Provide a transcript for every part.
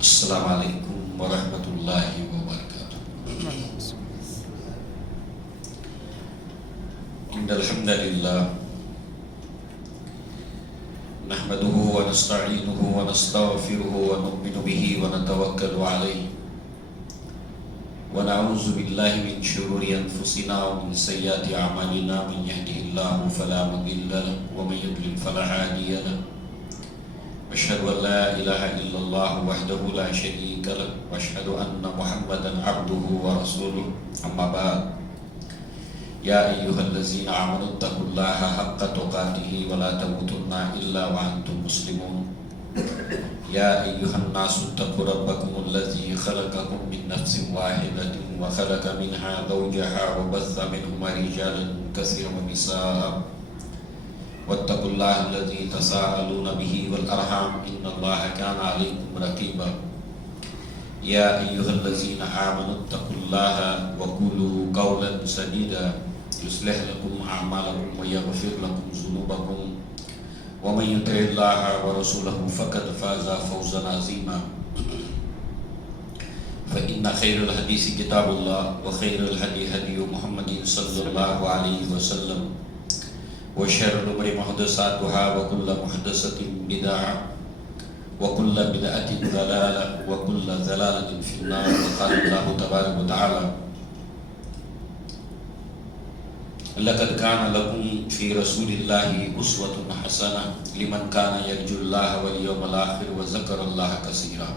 السلام علیکم ورحمۃ اللہ وبرکاتہ۔ ان الحمد للہ نحمده ونستعینه ونستغفره ونؤمن به ونتوکل علیہ ونعوذ باللہ من شرور انفسنا ومن سیئات اعمالنا، من یهده اللہ فلا مضل له ومن یضلل فلا ہادی له، اشهد ان لا الہ الا اللہ وحدہ لا شریک له واشهد ان محمدا عبده ورسوله، اما بعد یا ایھا الذین آمنوا اتقوا اللہ حق تقاته ولا تموتن الا وانتم مسلمون، یا ایھا الناس اتقوا ربکم الذی خلقکم من نفس واحدۃ وخلق منها زوجها وبث منهما رجالا کثیرا ونساء، واتقوا الله الذي تساءلون به والأرحام إن الله كان عليكم رقيبا، يا أيها الذين آمنوا اتقوا الله وقولوا قولا سديدا يصلح لكم أعمالكم ويغفر لكم ذنوبكم، ومن يطع الله ورسوله فقد فاز فوزا عظيما، فإن خير الحديث كتاب الله وخير الهدي هدي محمد صلى الله عليه وسلم، وشر الأمور محدثاتها وكل محدثة بدعة وكل بدعة ضلالة وكل ضلالة في النار، وقال الله تبارك وتعالى: لقد كان لكم في رسول الله أسوة حسنة لمن كان يرجو الله واليوم الآخر وذكر الله كثيرا،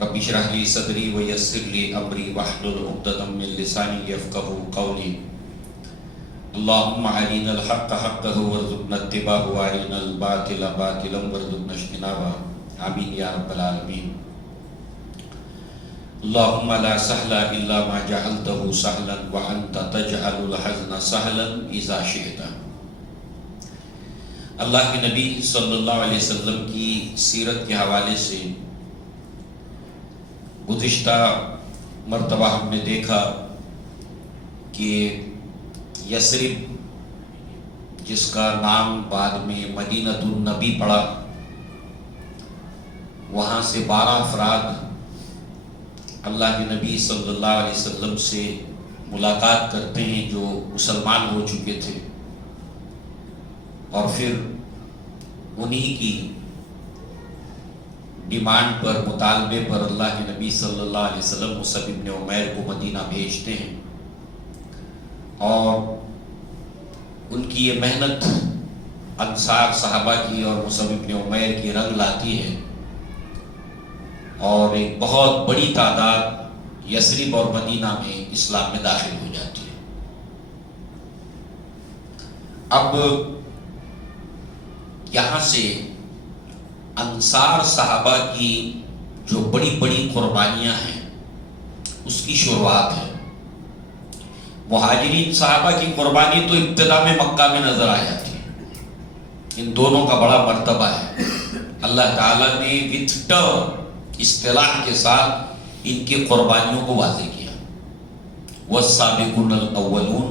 رب اشرح لي صدري ويسر لي أمري واحلل عقدة من لساني يفقهوا قولي، اللهم أرنا الحق حقا وارزقنا اتباعه وأرنا الباطل باطلا وارزقنا اجتنابه، آمين يا رب العالمين۔ اللهم لا سهل إلا ما جعلته سهلا وأنت تجعل الحزن سهلا إذا شئت۔ اللہ کے نبی صلی اللہ علیہ وسلم کی سیرت کے حوالے سے گزشتہ مرتبہ ہم نے دیکھا کہ یثرب، جس کا نام بعد میں مدینہ النبی پڑا، وہاں سے 12 افراد اللہ کے نبی صلی اللہ علیہ وسلم سے ملاقات کرتے ہیں جو مسلمان ہو چکے تھے، اور پھر انہی کی ڈیمانڈ پر، مطالبے پر اللہ کے نبی صلی اللہ علیہ وسلم مصعب بن عمیر کو مدینہ بھیجتے ہیں، اور ان کی یہ محنت انصار صحابہ کی اور مصعب بن عمیر کی رنگ لاتی ہے، اور ایک بہت بڑی تعداد یثرب اور مدینہ میں اسلام میں داخل ہو جاتی ہے۔ اب یہاں سے انصار صحابہ کی جو بڑی بڑی قربانیاں ہیں اس کی شروعات ہے۔ مہاجرین صحابہ کی قربانی تو ابتدا میں مکہ میں نظر آ جاتی ہے، ان دونوں کا بڑا مرتبہ ہے۔ اللہ تعالیٰ نے وتھ ٹرم اصطلاح کے ساتھ ان کی قربانیوں کو واضح کیا، والسابقون الاولون،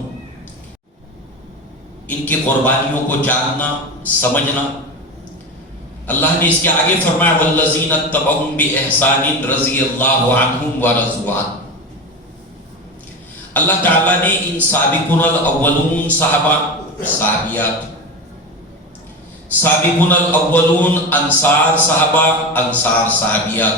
ان کی قربانیوں کو جاننا، سمجھنا۔ اللہ نے اس کے آگے فرمایا: والذین اتبعوہم بإحسان رضی اللہ عنہم ورضوا عنہ۔ اللہ تعالیٰ نے ان سابقون الاولون صحابہ، صحابیات، سابقون الاولون انصار صحابہ، انصار صحابیات،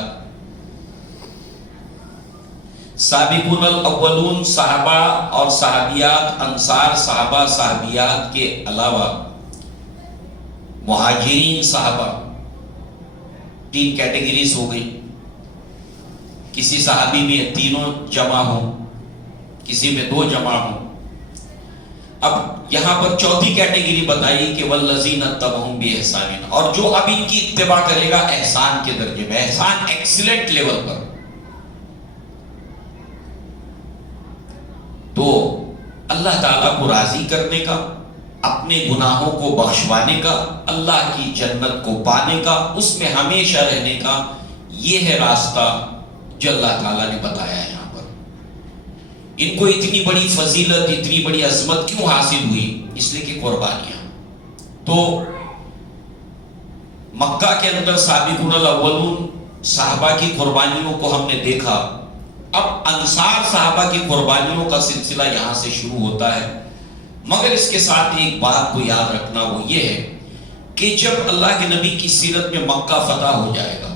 سابقون الاولون صحابہ اور صحابیات، انصار صحابہ صحابیات کے علاوہ مہاجرین صحابہ، 3 کیٹیگریز ہو گئی۔ کسی صحابی میں تینوں جمع ہوں، کسی میں 2 جمع ہوں۔ اب یہاں پر چوتھی کیٹیگری بتائی کہ والذین اتبعوہم بإحسان، اور جو اب ان کی اتباع کرے گا احسان کے درجے میں، احسان ایکسیلنٹ لیول پر۔ تو اللہ تعالیٰ کو راضی کرنے کا، اپنے گناہوں کو بخشوانے کا، اللہ کی جنت کو پانے کا، اس میں ہمیشہ رہنے کا، یہ ہے راستہ جو اللہ تعالیٰ نے بتایا ہے۔ یہاں پر ان کو اتنی بڑی فضیلت، اتنی بڑی عظمت کیوں حاصل ہوئی؟ اس لیے کہ قربانیاں۔ تو مکہ کے اندر سابقون الاولون صحابہ کی قربانیوں کو ہم نے دیکھا. اب انصار صحابہ کی قربانیوں کا سلسلہ یہاں سے شروع ہوتا ہے. مگر اس کے ساتھ ایک بات کو یاد رکھنا، وہ یہ ہے کہ جب اللہ کے نبی کی سیرت میں مکہ فتح ہو جائے گا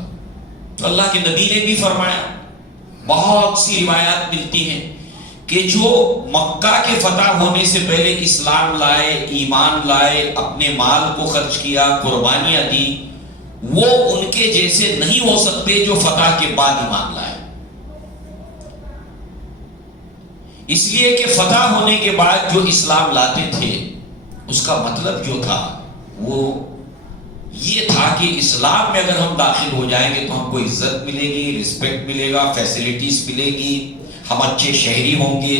تو اللہ کے نبی نے بھی فرمایا، بہت سی روایات ملتی ہیں کہ جو مکہ کے فتح ہونے سے پہلے اسلام لائے، ایمان لائے، اپنے مال کو خرچ کیا، قربانیاں دی، وہ ان کے جیسے نہیں ہو سکتے جو فتح کے بعد ایمان لائے. اس لیے کہ فتح ہونے کے بعد جو اسلام لاتے تھے اس کا مطلب جو تھا وہ یہ تھا کہ اسلام میں اگر ہم داخل ہو جائیں گے تو ہم کو عزت ملے گی، رسپیکٹ ملے گا، فیسلٹیز ملے گی، ہم اچھے شہری ہوں گے،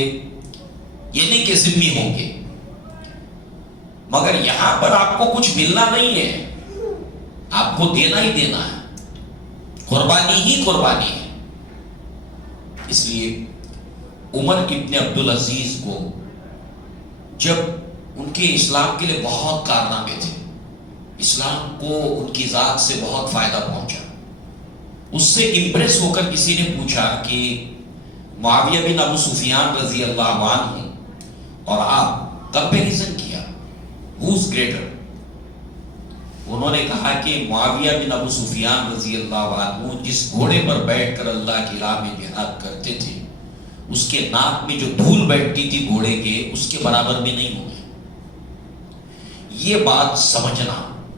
یہ نہیں کہ ذمہ ہوں گے. مگر یہاں پر آپ کو کچھ ملنا نہیں ہے، آپ کو دینا ہی دینا ہے، قربانی ہی قربانی ہے. اس لیے عمر ابن عبدالعزیز کو جب ان کے اسلام کے لیے بہت کارنامے تھے، اسلام کو ان کی ذات سے بہت فائدہ پہنچا، اس سے امپریس ہو کر کسی نے پوچھا کہ معاویہ بن ابو سفیان رضی اللہ عنہ اور آپ کمپیریزن کیا، who's greater؟ انہوں نے کہا کہ معاویہ بن ابو سفیان رضی اللہ عنہ جس گھوڑے پر بیٹھ کر اللہ کی راہ میں جہاد کرتے تھے، اس کے ناک میں جو دھول بیٹھتی تھی گھوڑے کے، اس کے برابر بھی نہیں ہوگی. یہ بات سمجھنا،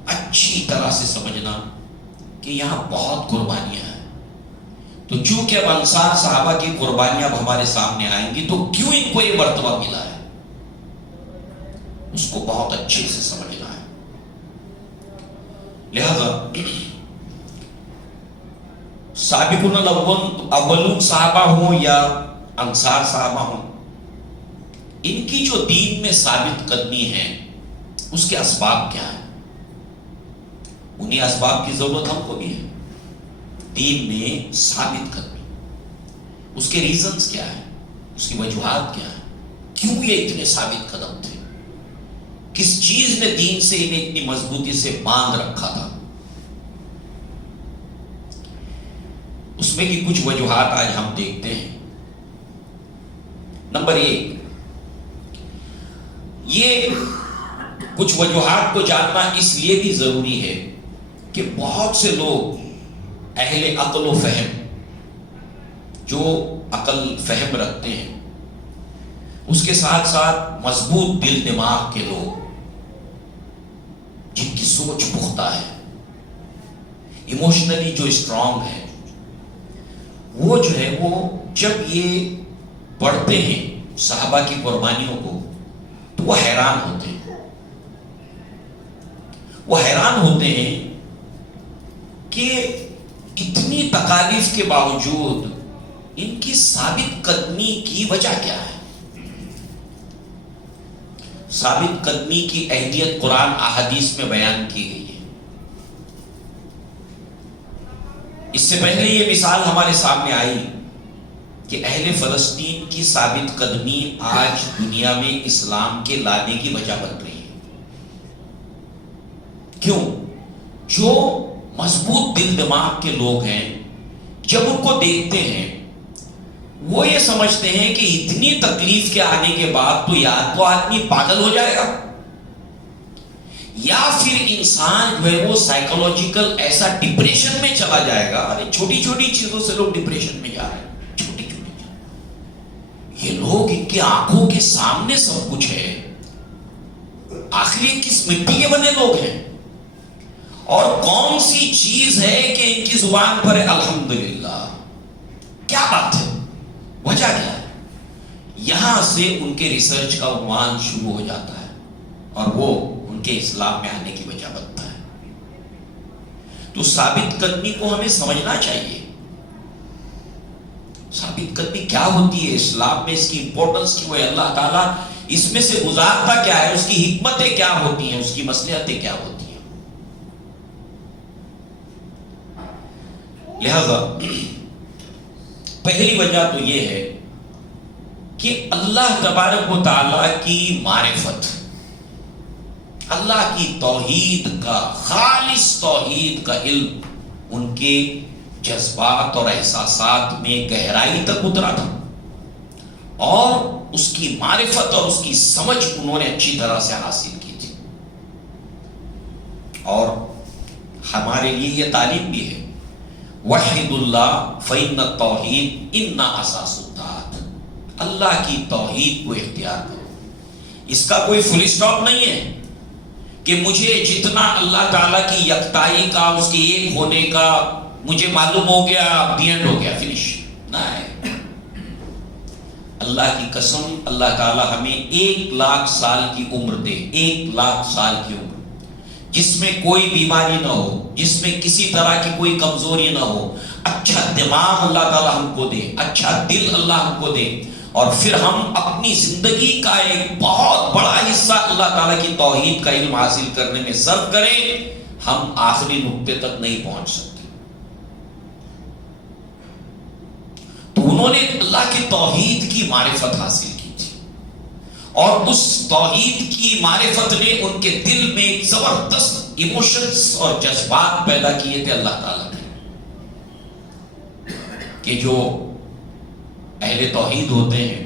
اچھی طرح سے سمجھنا کہ یہاں بہت قربانیاں ہیں. تو چونکہ اب انصار صحابہ کی قربانیاں اب ہمارے سامنے آئیں گی تو کیوں ان کو یہ مرتبہ ملا ہے، اس کو بہت اچھے سے سمجھنا ہے. لہذا سابقون الاولون صحابہ ہوں یا انصار صحابہ ہوں، ان کی جو دین میں ثابت قدمی ہے اس کے اسباب کیا ہیں؟ انہی اسباب کی ضرورت ہم کو بھی ہے. دین میں ثابت قدمی، اس کے ریزنز کیا ہیں، اس کی وجوہات کیا ہیں، کیوں یہ اتنے ثابت قدم تھے، کس چیز نے دین سے انہیں اتنی مضبوطی سے باندھ رکھا تھا. اس میں کی کچھ وجوہات آج ہم دیکھتے ہیں. نمبر 1، یہ کچھ وجوہات کو جاننا اس لیے بھی ضروری ہے کہ بہت سے لوگ اہل عقل و فہم، جو عقل فہم رکھتے ہیں، اس کے ساتھ ساتھ مضبوط دل دماغ کے لوگ جن کی سوچ پختہ ہے، ایموشنلی جو اسٹرانگ ہے، وہ جو ہے وہ جب یہ پڑھتے ہیں صحابہ کی قربانیوں کو تو وہ حیران ہوتے ہیں. وہ حیران ہوتے ہیں کہ اتنی تکالیف کے باوجود ان کی ثابت قدمی کی وجہ کیا ہے. ثابت قدمی کی اہمیت قرآن احادیث میں بیان کی گئی ہے. اس سے پہلے یہ مثال ہمارے سامنے آئی کہ اہل فلسطین کی ثابت قدمی آج دنیا میں اسلام کے لانے کی وجہ بن رہی ہے. کیوں؟ جو مضبوط دل دماغ کے لوگ ہیں جب ان کو دیکھتے ہیں وہ یہ سمجھتے ہیں کہ اتنی تکلیف کے آنے کے بعد تو یا تو آدمی پاگل ہو جائے گا یا پھر انسان جو ہے وہ سائیکولوجیکل ایسا ڈپریشن میں چلا جائے گا. ارے چھوٹی چھوٹی چیزوں سے لوگ ڈپریشن میں جا رہے ہیں، چھوٹی چھوٹی چیز. یہ لوگ ان کے آنکھوں کے سامنے سب کچھ ہے، آخر یہ کس مٹی کے بنے لوگ ہیں اور کون سی چیز ہے کہ ان کی زبان پر ہے الحمدللہ. کیا بات ہے، وجہ کیا ہے؟ یہاں سے ان کے ریسرچ کا عنوان شروع ہو جاتا ہے اور وہ ان کے اسلام میں آنے کی وجہ بنتا ہے. تو ثابت قدمی کو ہمیں سمجھنا چاہیے. ثابت قدمی کیا ہوتی ہے اسلام میں، اس کی امپورٹنس کیوں ہے، اللہ تعالیٰ اس میں سے گزارتا کیا ہے، اس کی حکمتیں کیا ہوتی ہیں، اس کی مصلحتیں کیا ہوتی ہیں. لہذا پہلی وجہ تو یہ ہے کہ اللہ تبارک و تعالیٰ کی معرفت، اللہ کی توحید کا، خالص توحید کا علم ان کے جذبات اور احساسات میں گہرائی تک اترا تھا، اور اس کی معرفت اور اس کی سمجھ انہوں نے اچھی طرح سے حاصل کی تھی. اور ہمارے لیے یہ تعلیم بھی ہے، وحید اللہ فإن التوحید ان اساس الطاعت. اللہ کی توحید کو اختیار کرو. اس کا کوئی فل اسٹاپ نہیں ہے کہ مجھے جتنا اللہ تعالیٰ کی یکتائی کا، اس کے ایک ہونے کا مجھے معلوم ہو گیا، دی اینڈ ہو گیا، فنش. نہیں، اللہ کی قسم، اللہ تعالیٰ ہمیں 1,00,000 سال کی عمر دے، 1,00,000 سال کی عمر، جس میں کوئی بیماری نہ ہو، جس میں کسی طرح کی کوئی کمزوری نہ ہو، اچھا دماغ اللہ تعالیٰ ہم کو دے، اچھا دل اللہ ہم کو دے، اور پھر ہم اپنی زندگی کا ایک بہت بڑا حصہ اللہ تعالیٰ کی توحید کا علم حاصل کرنے میں صرف کریں، ہم آخری نقطے تک نہیں پہنچ سکتے. تو انہوں نے اللہ کی توحید کی معرفت حاصل کی تھی، اور اس توحید کی معرفت نے ان کے دل میں ایک زبردست ایموشنز اور جذبات پیدا کیے تھے اللہ تعالیٰ نے، کہ جو اہل توحید ہوتے ہیں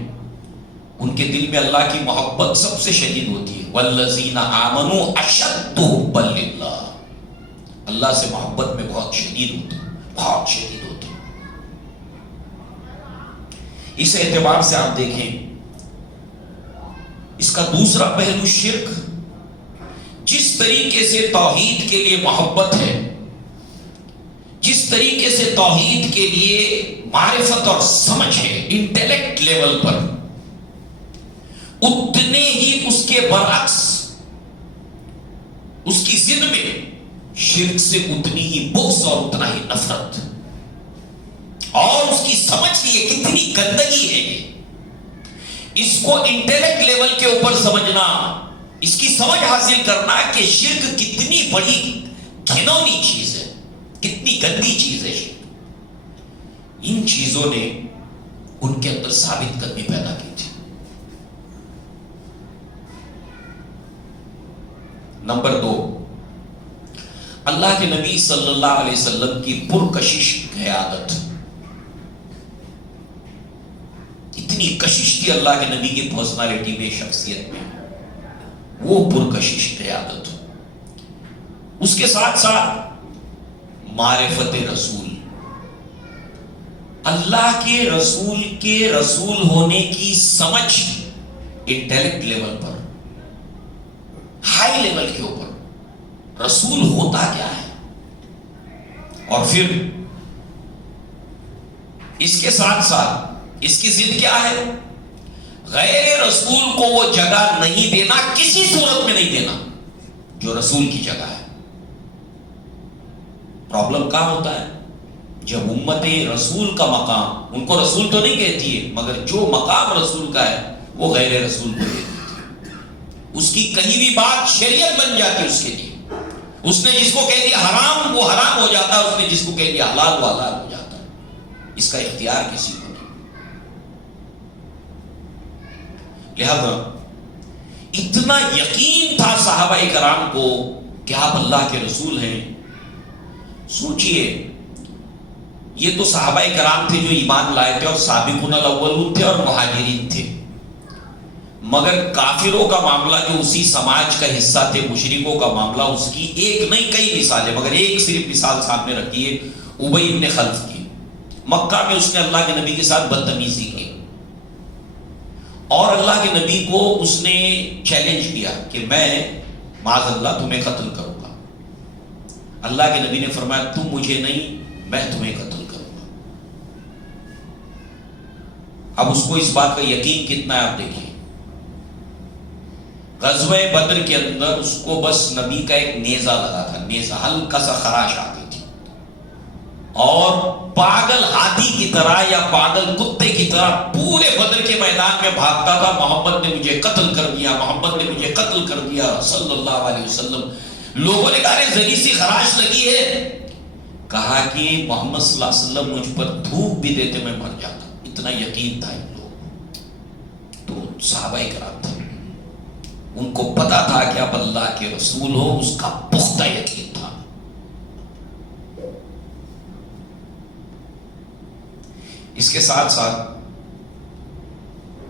ان کے دل میں اللہ کی محبت سب سے شدید ہوتی ہے. والذین آمنوا اشد حبا للہ. اللہ سے محبت میں بہت شدید ہوتے ہیں، بہت شدید ہوتے ہیں. اس اعتبار سے آپ دیکھیں، اس کا دوسرا پہلو شرک. جس طریقے سے توحید کے لیے محبت ہے، جس طریقے سے توحید کے لیے معرفت اور سمجھ ہے انٹیلیکٹ لیول پر، اتنے ہی اس کے برعکس اس کی ضد میں شرک سے اتنی ہی بغض اور اتنا ہی نفرت. اور اس کی سمجھ یہ کتنی گندگی ہے، اس کو انٹیلیکٹ لیول کے اوپر سمجھنا، اس کی سمجھ حاصل کرنا کہ شرک کتنی بڑی گھنونی چیز ہے، کتنی گندی چیز ہے شرک. ان چیزوں نے ان کے اندر ثابت قدمی پیدا کی تھی. نمبر 2، اللہ کے نبی صلی اللہ علیہ وسلم کی پرکشش قیادت. اتنی کشش تھی اللہ کے نبی کی پرسنالٹی میں، شخصیت میں، وہ پرکشش قیادت. اس کے ساتھ ساتھ معرفت رسول، اللہ کے رسول ہونے کی سمجھ انٹیلیکٹ لیول پر، ہائی لیول کے اوپر رسول ہوتا کیا ہے. اور پھر اس کے ساتھ ساتھ اس کی ضد کیا ہے؟ غیر رسول کو وہ جگہ نہیں دینا، کسی صورت میں نہیں دینا جو رسول کی جگہ ہے. پرابلم کہاں ہوتا ہے؟ جب امت رسول کا مقام، ان کو رسول تو نہیں کہتی ہے، مگر جو مقام رسول کا ہے وہ غیر رسول کو دے دیتی ہے. اس کی کہیں بھی بات شریعت بن جاتی اس کے لیے. اس نے جس کو کہہ دیا حرام وہ حرام ہو جاتا ہے، اس نے جس کو کہہ دیا حلال وہ حلال ہو جاتا ہے. اس کا اختیار کسی کو نہیں. لہذا اتنا یقین تھا صحابہ کرام کو کہ آپ اللہ کے رسول ہیں. سوچئے، یہ تو صحابہ کرام تھے جو ایمان لائے تھے اور سابقون الاولون تھے اور مہاجرین تھے، مگر کافروں کا معاملہ جو اسی سماج کا حصہ تھے، مشرکوں کا معاملہ، اس کی ایک نہیں کئی مثالیں، مگر ایک صرف مثال سامنے رکھی ہے، ابی بن خلف کی. مکہ میں اس نے اللہ کے نبی کے ساتھ بدتمیزی کی، اور اللہ کے نبی کو اس نے چیلنج کیا کہ میں معاذ اللہ تمہیں قتل کروں گا. اللہ کے نبی نے فرمایا تم مجھے نہیں، میں تمہیں قتل کروں گا. اب اس کو اس بات کا یقین کتنا ہے آپ دیکھیں. غزوہ بدر کے اندر اس کو بس نبی کا ایک نیزہ لگا تھا، نیزہ، ہلکا سا خراش آتی تھی، اور پاگل ہاتھی کی طرح یا پاگل کتے کی طرح پورے بدر کے میدان میں بھاگتا تھا. محمد نے مجھے قتل کر دیا، محمد نے مجھے قتل کر دیا صلی اللہ علیہ وسلم. لوگوں نے کہا ذری سی خراش لگی ہے، کہا کہ محمد صلی اللہ علیہ وسلم مجھ پر دھوپ بھی دیتے میں مر جاتا. اتنا یقین تھا ان لوگ. تو صحابہ کرام تھے، ان کو پتا تھا کہ آپ اللہ کے رسول ہو، اس کا پختہ یقین تھا. اس کے ساتھ ساتھ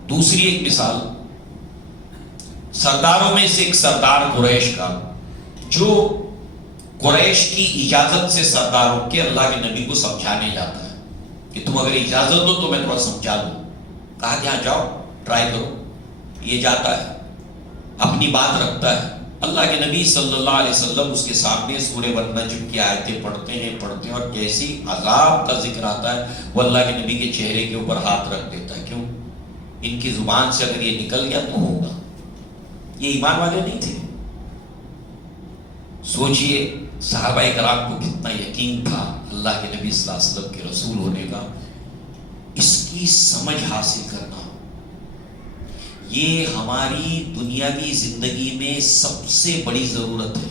دوسری ایک مثال سرداروں میں سے ایک سردار قریش کا، جو قریش کی اجازت سے سرداروں کے اللہ کے نبی کو سمجھانے جاتا ہے کہ تم اگر اجازت دو تو میں تھوڑا سمجھا دوں. کہا کہ ہاں جاؤ ٹرائی کرو. یہ جاتا ہے، اپنی بات رکھتا ہے. اللہ کے نبی صلی اللہ علیہ وسلم اس کے سامنے سورہ والنجم کی آیتیں پڑھتے ہیں اور جیسی عذاب کا ذکر آتا ہے وہ اللہ کے نبی کے چہرے کے اوپر ہاتھ رکھ دیتا ہے. کیوں؟ ان کی زبان سے اگر یہ نکل گیا تو ہوگا. یہ ایمان والے نہیں تھے. سوچئے صحابہ کرام کو کتنا یقین تھا اللہ کے نبی صلی اللہ علیہ وسلم کے رسول ہونے کا. اس کی سمجھ حاصل کرنا یہ ہماری دنیاوی زندگی میں سب سے بڑی ضرورت ہے.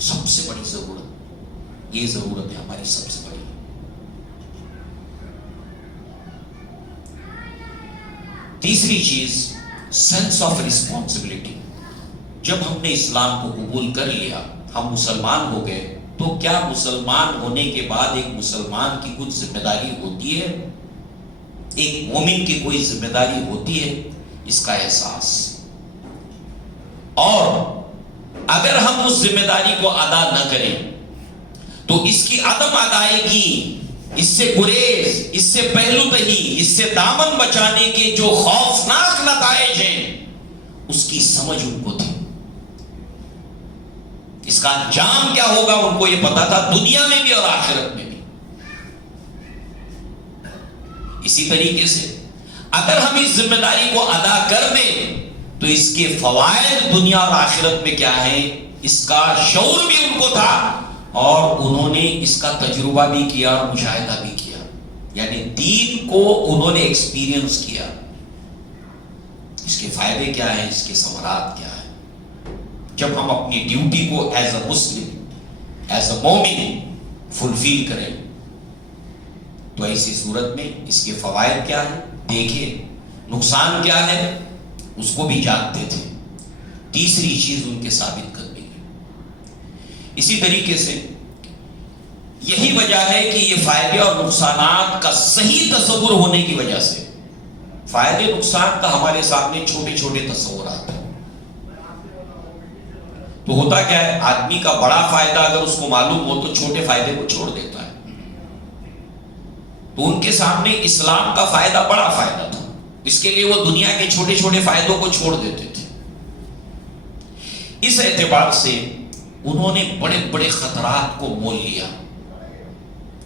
سب سے بڑی ضرورت یہ ضرورت ہے ہماری سب سے بڑی. تیسری چیز سینس آف رسپانسبلٹی. جب ہم نے اسلام کو قبول کر لیا، ہم مسلمان ہو گئے، تو کیا مسلمان ہونے کے بعد ایک مسلمان کی کچھ ذمہ داری ہوتی ہے؟ ایک مومن کی کوئی ذمہ داری ہوتی ہے؟ اس کا احساس. اور اگر ہم اس ذمہ داری کو ادا نہ کریں تو اس کی عدم ادائیگی، اس سے گریز، اس سے پہلو دہی، اس سے دامن بچانے کے جو خوفناک نتائج ہیں اس کی سمجھ ان کو تھی. اس کا انجام کیا ہوگا ان کو یہ پتا تھا، دنیا میں بھی اور آخرت میں بھی. اسی طریقے سے اگر ہم اس ذمہ داری کو ادا کر دیں تو اس کے فوائد دنیا اور آخرت میں کیا ہیں اس کا شعور بھی ان کو تھا، اور انہوں نے اس کا تجربہ بھی کیا اور مشاہدہ بھی کیا. یعنی دین کو انہوں نے ایکسپیرینس کیا. اس کے فائدے کیا ہیں، اس کے ثمرات کیا ہیں. جب ہم اپنی ڈیوٹی کو as a Muslim, as a مومن فلفل کریں تو ایسی صورت میں اس کے فوائد کیا ہیں دیکھیں، نقصان کیا ہے اس کو بھی جانتے تھے. تیسری چیز ان کے ثابت کرنے کی. اسی طریقے سے یہی وجہ ہے کہ یہ فائدے اور نقصانات کا صحیح تصور ہونے کی وجہ سے، فائدے نقصان کا ہمارے سامنے چھوٹے چھوٹے تصورات ہیں. تو ہوتا کیا ہے، آدمی کا بڑا فائدہ اگر اس کو معلوم ہو تو چھوٹے فائدے کو چھوڑ دیتا ہے. تو ان کے سامنے اسلام کا فائدہ بڑا فائدہ تھا، اس کے لیے وہ دنیا کے چھوٹے چھوٹے فائدوں کو چھوڑ دیتے تھے. اس اعتبار سے انہوں نے بڑے بڑے خطرات کو مول لیا.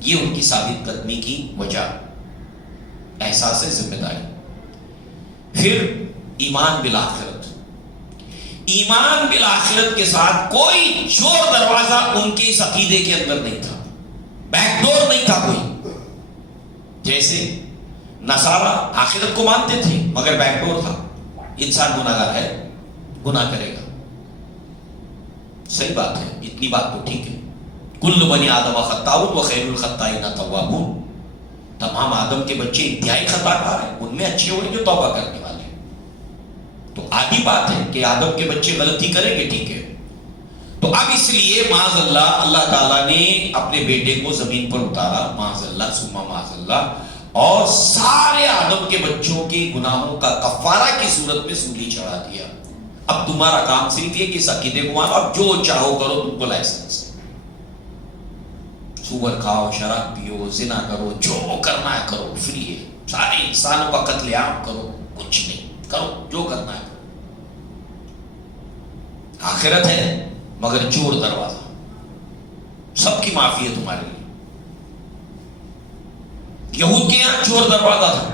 یہ ان کی ثابت قدمی کی وجہ، احساس ذمہ داری. پھر ایمان بالآخرت. ایمان بالآخرت کے ساتھ کوئی چور دروازہ ان کے اس عقیدے کے اندر نہیں تھا، بیک ڈور نہیں تھا کوئی. جیسے نصارہ آخرت کو مانتے تھے مگر بیک ڈور تھا، انسان گناہگار ہے، گناہ کرے گا. صحیح بات ہے، اتنی بات تو ٹھیک ہے. کل بنی آدم خطاؤن وخیر الخطائین توابون. تمام آدم کے بچے انتہائی خطا کار ہیں، ان میں اچھے ہوئے جو توبہ کرنے والے. تو عادی بات ہے کہ آدم کے بچے غلطی کریں گے، ٹھیک ہے. تو اب اس لیے معاذ اللہ، اللہ تعالیٰ نے اپنے بیٹے کو زمین پر اتارا، معاذ اللہ ثم معاذ اللہ، اور سارے آدم کے بچوں کے گناہوں کا کفارہ کی صورت میں سولی چڑھا دیا. اب تمہارا کام صرف یہ کہ اس عقیدے کو مانو، اب جو چاہو کرو، تم کو لائسنس. سور کھاؤ، شراب پیو، زنا کرو، جو کرنا ہے کرو، فری ہے. سارے انسانوں کا قتل عام کرو، کچھ نہیں، کرو جو کرنا ہے کرو. آخرت ہے مگر چور دروازہ، سب کی معافی ہے تمہارے لیے. یہود کے یہاں چور دروازہ تھا.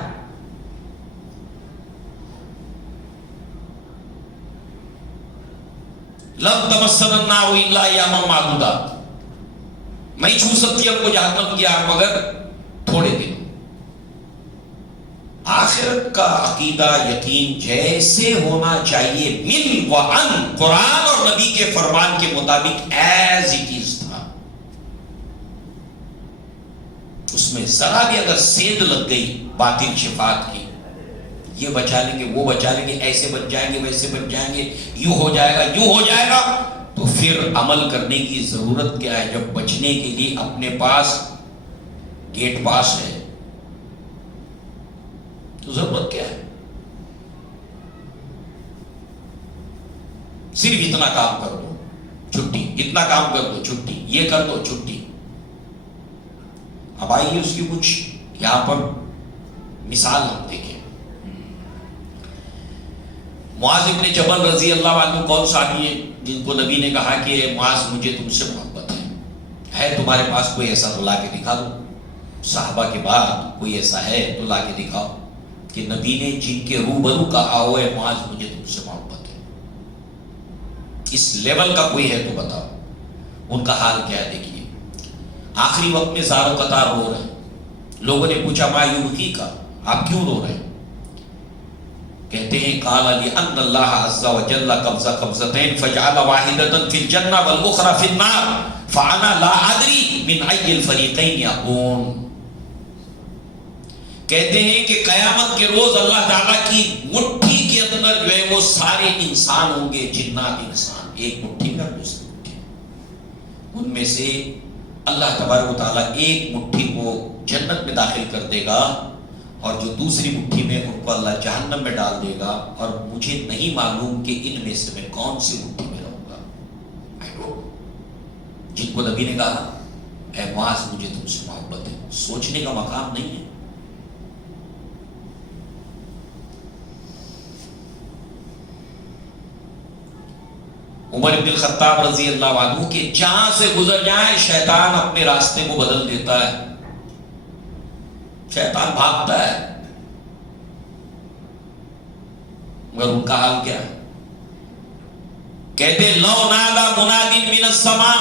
لن تمسنا النار الا ایاما معدودات. نہیں چھو سکتی ہم کو جہنم کی آگ مگر تھوڑے دن. آخرت کا عقیدہ یقین جیسے ہونا چاہیے من و ان، قرآن اور نبی کے فرمان کے مطابق ایز اٹ از تھا. اس میں ذرا بھی اگر سیندھ لگ گئی باطل شفاعت کی، یہ بچا لیں گے، وہ بچا لیں گے، ایسے بچ جائیں گے، ویسے بچ جائیں گے، یوں ہو جائے گا، یوں ہو جائے گا، تو پھر عمل کرنے کی ضرورت کیا ہے؟ جب بچنے کے لیے اپنے پاس گیٹ پاس ہے، تو ضرورت کیا ہے؟ صرف اتنا کام کر دو چھٹی، اتنا کام کر دو چھٹی، یہ کر دو چھٹی۔ اب آئیے اس کی کچھ یہاں پر مثال ہم دیکھیں۔ معاذ ابن جبل رضی اللہ عنہ کون صحابی ہے جن کو نبی نے کہا کہ معاذ مجھے تم سے محبت ہے تمہارے پاس کوئی ایسا تو لا کے دکھا دو۔ صحابہ کے بعد کوئی ایسا ہے تو لا کے دکھاؤ کہ نبی نے جن کے روبرو کہا ہو ہے معاذ مجھے تم سے محبت ہے، اس لیول کا کوئی ہے تو بتاؤ۔ ان کا حال کیا ہے دیکھیے، آخری وقت میں زار و قطار رو رہے ہیں۔ لوگوں نے پوچھا ما یبکی کا، آپ کیوں رو رہے ہیں؟ کہتے ہیں قال لأن اللہ عز وجل قبض قبضتین فجعل واحدة فی الجنہ والأخرى فی النار فانا لا ادری من ای الفریقین یکون۔ کہتے ہیں کہ قیامت کے روز اللہ تعالیٰ کی مٹھی کے اندر جو ہے وہ سارے انسان ہوں گے، جنات انسان، ایک مٹھی میں اور دوسری مٹھی میں۔ ان میں سے اللہ تبارک و تعالیٰ ایک مٹھی کو جنت میں داخل کر دے گا اور جو دوسری مٹھی میں ان کو اللہ جہنم میں ڈال دے گا، اور مجھے نہیں معلوم کہ ان میں سے میں کون سی مٹھی میں رہوں گا۔ جن کو نبی نے کہا اے معاذ مجھے تم سے محبت ہے، سوچنے کا مقام نہیں ہے۔ عمر بن الخطاب رضی اللہ عنہ کے جہاں سے گزر جائیں شیطان اپنے راستے کو بدل دیتا ہے، شیطان بھاگتا ہے، مگر ان کا حال کیا ہے؟ کہتے لو نادا منادی من السماء،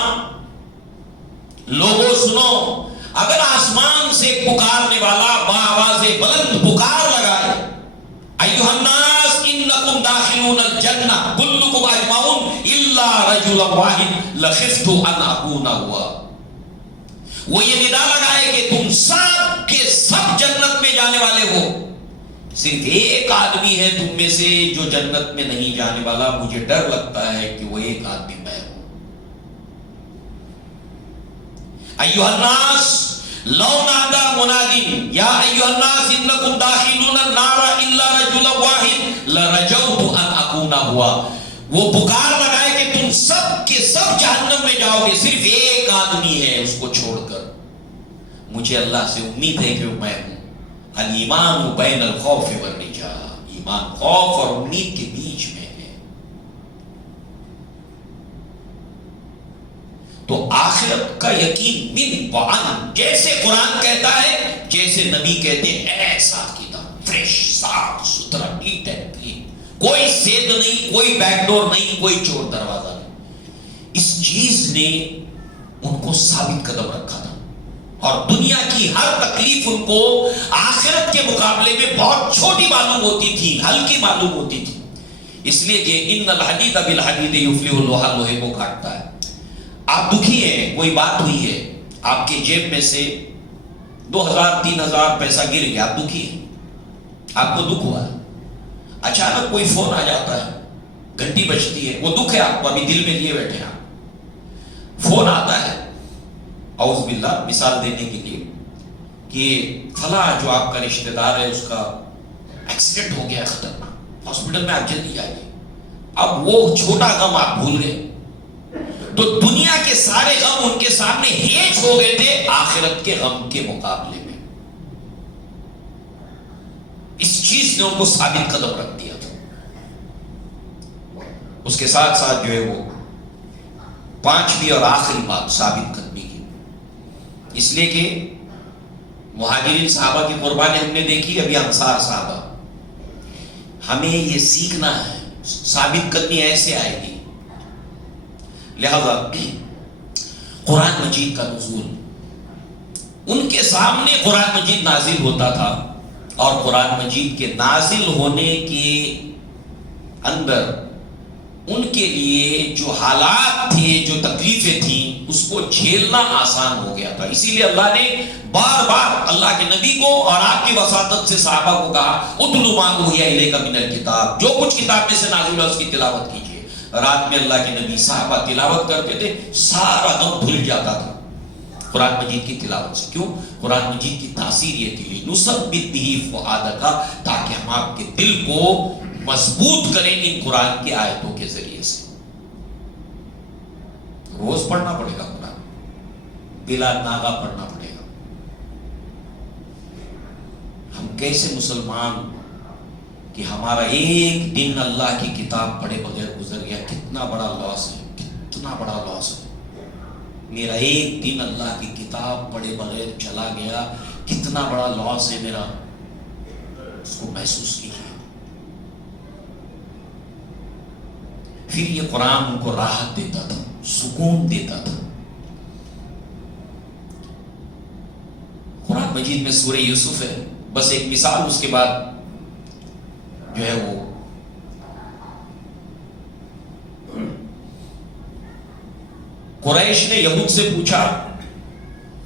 لوگوں سنو، اگر آسمان سے پکارنے والا بآواز بلند پکار لگائے ایھا الناس انکم داخلون الجنہ کلکم اجمعون الا رجلا واحد لخفت ان اکون ہوا، وہ یہ ندا لگائے کہ تم سب کے سب جنت میں جانے والے ہو، صرف ایک آدمی ہے تم میں سے جو جنت میں نہیں جانے والا، مجھے ڈر لگتا ہے کہ وہ ایک آدمی میں ہوں۔ ایھا الناس لو نادا منادی یا ایھا الناس انکم داخلون النار الا رجلا واحد لرجوت ان اکون ہوا، وہ پکار لگائے کہ تم سب کے سب جہنم میں جاؤ گے، صرف ایک آدمی ہے اس کو چھوڑ کر مجھے اللہ سے امید ہے کہ میں ہوں۔ الایمان بین الخوف والرجاء، ایمان خوف اور امید کے بیچ میں ہے۔ تو آخرت کا یقین من وعن، جیسے قرآن کہتا ہے، جیسے نبی کہتے ہیں، ایسا عقیدہ فریش، صاف ستھرا، نیٹ اینڈ کلین، کوئی سید نہیں، کوئی بیک ڈور نہیں، کوئی چور دروازہ نہیں۔ اس چیز نے ان کو ثابت قدم رکھا تھا، اور دنیا کی ہر تکلیف ان کو آخرت کے مقابلے میں بہت چھوٹی معلوم ہوتی تھی، ہلکی معلوم ہوتی تھی، اس لیے کہ ان الحدید بالحدید یفلح اللوہا، لوہے کو کاٹتا ہے۔ آپ دکھی ہیں، کوئی بات ہوئی ہے، آپ کے جیب میں سے 2000 3000 پیسہ گر گیا، آپ دکھی ہیں، آپ کو دکھ ہوا ہے، اچانک کوئی فون آ جاتا ہے، گھنٹی بجتی ہے، وہ دکھ ہے آپ کو، ابھی دل میں لیے بیٹھے ہیں، فون آتا ہے، اعوذ باللہ مثال دینے کے لیے کہ فلاں جو آپ کا رشتہ دار ہے اس کا ایکسیڈنٹ ہو گیا ہے خطرناک، ہاسپٹل میں آپ جلدی آئیے۔ اب وہ چھوٹا غم آپ بھول گئے، تو دنیا کے سارے غم ان کے سامنے ہیچ ہو گئے تھے آخرت کے غم کے مقابلے میں۔ اس چیز نے ان کو ثابت قدم رکھ دیا تھا۔ اس کے ساتھ ساتھ جو ہے وہ پانچویں اور آخری بات ثابت قدمی کی، اس لیے کہ مہاجرین صحابہ کی قربانی ہم نے دیکھی، ابھی انصار صحابہ، ہمیں یہ سیکھنا ہے ثابت قدمی ایسے آئے گی۔ لہذا قرآن مجید کا نزول، ان کے سامنے قرآن مجید نازل ہوتا تھا، اور قرآن مجید کے نازل ہونے کے اندر ان کے لیے جو حالات تھے، جو تکلیفیں تھیں، اس کو جھیلنا آسان ہو گیا تھا۔ اسی لیے اللہ نے بار بار اللہ کے نبی کو اور آپ کی وساطت سے صحابہ کو کہا اتلو ما اوحی الیک من الکتاب، جو کچھ کتاب میں سے نازل ہے اس کی تلاوت کیجیے۔ رات میں اللہ کے نبی صحابہ تلاوت کرتے تھے، سارا غم دھل جاتا تھا، قرآن مجید کی تلاوت سے. کیوں؟ قرآن مجید کی تاثیر یہ تھی نثبت بہ فؤادک، تاکہ ہم آپ کے دل کو مضبوط کریں ان قرآن کی آیتوں کے ذریعے سے. روز پڑھنا پڑے گا قرآن، بلا ناغہ پڑھنا پڑے گا. ہم کیسے مسلمان کہ ہمارا ایک دن اللہ کی کتاب پڑھے بغیر گزر گیا، کتنا بڑا لاس ہے، کتنا بڑا لاس ہے. میرا ایک دن اللہ کی کتاب پڑھے بغیر چلا گیا، کتنا بڑا لاس ہے میرا. اس کو محسوس کیجیے. پھر یہ قرآن ان کو راحت دیتا تھا، سکون دیتا تھا. قرآن مجید میں سورہ یوسف ہے، بس ایک مثال، اس کے بعد جو ہے وہ قریش نے یہود سے پوچھا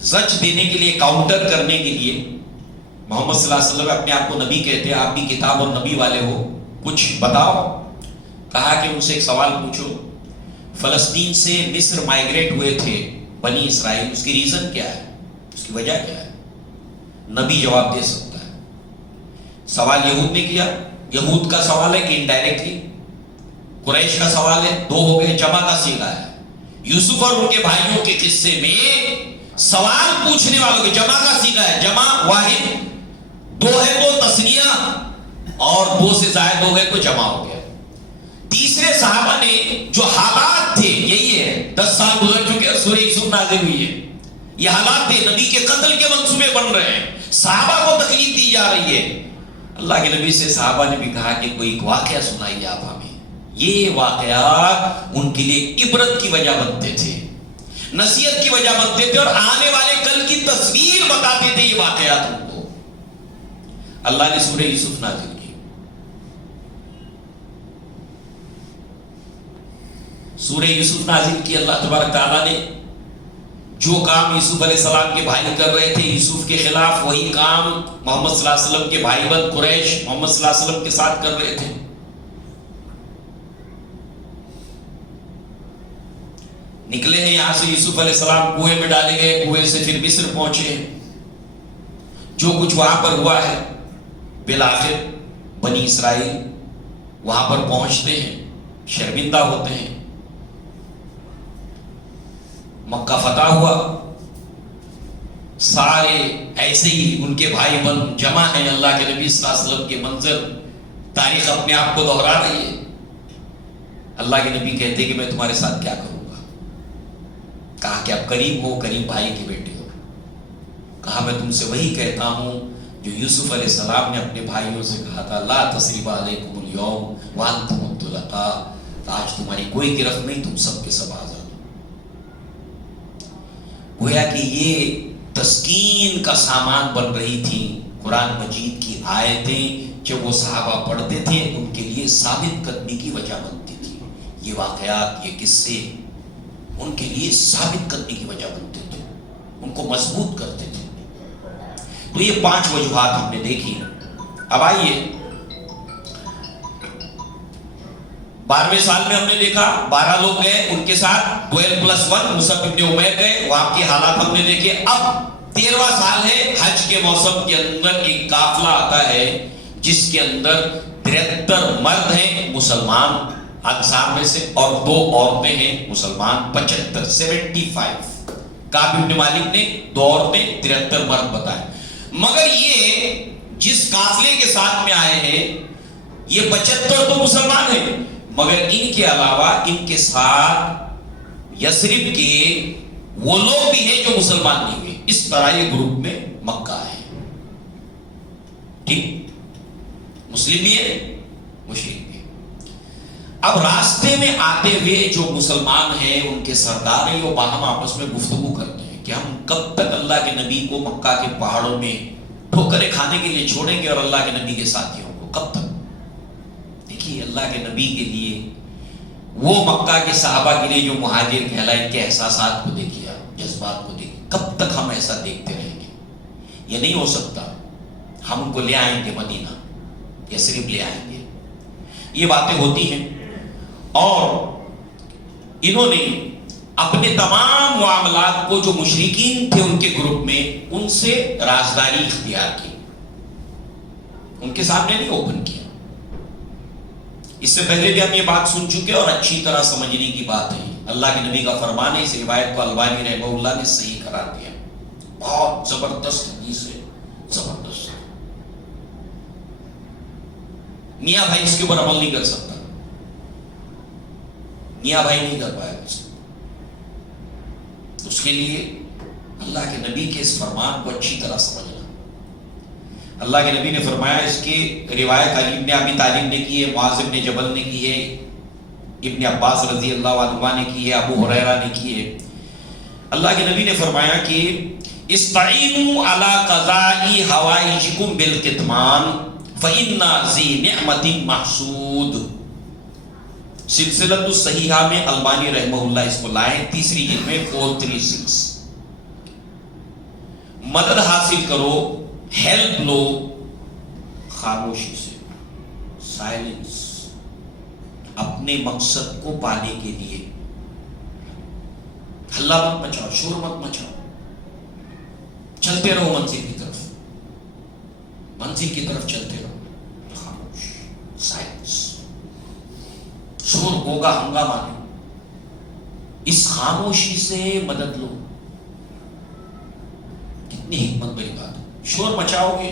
زج دینے کے لیے، کاؤنٹر کرنے کے لیے. محمد صلی اللہ علیہ وسلم اپنے آپ کو نبی کہتے ہیں، آپ بھی کتاب اور نبی والے ہو، کچھ بتاؤ. کہا کہ ان سے ایک سوال پوچھو، فلسطین سے مصر مائیگریٹ ہوئے تھے بنی اسرائیل، اس کی ریزن کیا ہے، اس کی وجہ کیا ہے؟ نبی جواب دے سکتا ہے. سوال یہود نے کیا. یہود کا سوال ہے کہ انڈائریکٹلی، قریش کا سوال ہے، دو ہو گئے، جمع کا صیغہ ہے. یوسف اور ان کے بھائیوں کے قصے میں سوال پوچھنے والوں کے جمع کا صیغہ ہے، جمع واحد، دو ہے تو تثنیہ، اور دو سے زائد ہو گئے تو جمع ہو گیا. تیسرے صحابہ نے جو حالات تھے، یہی ہے 10 سال گزر چکے، سورہ یوسف نازل ہوئی ہے، یہ حالات تھے، نبی کے قتل کے منصوبے بن رہے ہیں، صحابہ کو تکلیف دی جا رہی ہے. اللہ کے نبی سے صحابہ نے بھی کہا کہ کوئی ایک واقعہ سنائیے آپ ہمیں. یہ واقعات ان کے لیے عبرت کی وجہ بنتے تھے، نصیحت کی وجہ بنتے تھے، اور آنے والے کل کی تصویر بتاتے تھے یہ واقعات ان کو. اللہ نے سورہ یوسف نازل کی. سورہ یوسف نازل کی. اللہ تبارک تعالیٰ نے جو کام یوسف علیہ السلام کے بھائی کر رہے تھے یوسف کے خلاف، وہی کام محمد صلی اللہ علیہ وسلم کے بھائی بند قریش محمد صلی اللہ علیہ وسلم کے ساتھ کر رہے تھے. نکلے ہیں یہاں سے یوسف علیہ السلام، کنویں میں ڈالے گئے، کنویں سے پھر مصر پہنچے. جو کچھ وہاں پر ہوا ہے، بالآخر بنی اسرائیل وہاں پر پہنچتے ہیں، شرمندہ ہوتے ہیں. مکہ فتح ہوا، سارے ایسے ہی ان کے بھائی بند جمع ہیں. اللہ کے نبی صلی اللہ علیہ وسلم کے منظر، تاریخ اپنے آپ کو دہرا رہی ہے. اللہ کے نبی کہتے کہ میں تمہارے ساتھ کیا کروں گا. کہا کہ آپ قریب ہو، قریب بھائی کے بیٹے ہو. کہا میں تم سے وہی کہتا ہوں جو یوسف علیہ السلام نے اپنے بھائیوں سے کہا تھا، لا تثریب علیکم اليوم وانتم الطلقاء، آج تمہاری کوئی گرفت نہیں، تم سب کے سب آزاد. گویا کہ یہ تسکین کا سامان بن رہی تھی قرآن مجید کی آیتیں، جب وہ صحابہ پڑھتے تھے ان کے لیے ثابت قدمی کی وجہ بنتی تھی. یہ واقعات، یہ قصے ان کے لیے ثابت قدمی کی وجہ بنتے تھے، ان کو مضبوط کرتے تھے. تو یہ 5 وجوہات ہم نے دیکھی. اب آئیے 12ویں سال میں ہم نے دیکھا 12 لوگ گئے، ان کے ساتھ 2+1 مصعب ابن عمیر گئے، وہاں کے حالات ہم نے دیکھے. اب 13واں سال ہے، حج کے موسم کے اندر ایک قافلہ آتا ہے جس کے اندر 73 مرد ہیں مسلمان انصار میں سے، اور 2 عورتیں ہیں مسلمان 75. کعب بن مالک نے 2 عورتیں 73 مرد بتائے. مگر یہ جس قافلے کے ساتھ میں آئے ہیں یہ 75 تو مسلمان ہیں، مگر ان کے علاوہ ان کے ساتھ یثرب کے وہ لوگ بھی ہیں جو مسلمان نہیں ہوئے. اس طرح یہ گروپ میں مکہ ہے. ٹھیک، مسلم بھی ہے، مشرک بھی. اب راستے میں آتے ہوئے جو مسلمان ہیں ان کے سردار ہیں، وہ باہم آپس میں گفتگو کرتے ہیں کہ ہم کب تک اللہ کے نبی کو مکہ کے پہاڑوں میں ٹھوکریں کھانے کے لیے چھوڑیں گے اور اللہ کے نبی کے ساتھیوں کو کب تک. دیکھیے اللہ کے نبی کے لیے، وہ مکہ کے صحابہ کے لیے جو مہاجر کہلائے، ان کے احساسات کو دیکھیے، جذبات کو دیکھیے. کب تک ہم ایسا دیکھتے رہیں گے؟ یہ نہیں ہو سکتا. ہم ان کو لے آئیں گے مدینہ، یثرب لے آئیں گے. یہ باتیں ہوتی ہیں اور انہوں نے اپنے تمام معاملات کو جو مشرکین تھے ان کے گروپ میں ان سے رازداری اختیار کی، ان کے سامنے نہیں اوپن کیا۔ اس سے پہلے بھی ہم یہ بات سن چکے اور اچھی طرح سمجھنے کی بات ہے، اللہ کے نبی کا فرمان ہے، اس روایت کو البانی رحمہ اللہ نے صحیح قرار دیا، بہت زبردست حدیث ہے، زبردست۔ میاں بھائی اس کے اوپر عمل نہیں کر سکتا، میاں بھائی نہیں کر پائے گا، اس کے لیے اللہ کے نبی کے اس فرمان کو اچھی طرح سمجھنا۔ اللہ کے نبی نے فرمایا، اس کی روایت علی بن ابی طالب نے کی ہے، معاذ بن جبل نے کی ہے، ابن عباس رضی اللہ عنہ نے کی ہے، ابو ہریرہ نے کی ہے۔ اللہ کے نبی نے فرمایا کہ استعینوا علی قضاء حوائجکم بالکتمان فإن ذی نعمت محسود۔ سلسلۃ الصحیحہ میں البانی رحمہ اللہ اس کو لائے، تیسری جلد میں 436۔ مدد حاصل کرو، ہیلپ لو خاموشی سے، سائلنس، اپنے مقصد کو پانے کے لیے۔ ہلہ مت مچاؤ، شور مت مچاؤ، چلتے رہو منزل کی طرف، منزل کی طرف چلتے رہو، خاموش، سائلنس۔ شور ہوگا، ہنگامہ نہیں، اس خاموشی سے مدد لو۔ کتنی حکمت بڑی بات ہے، شور مچاؤ گے،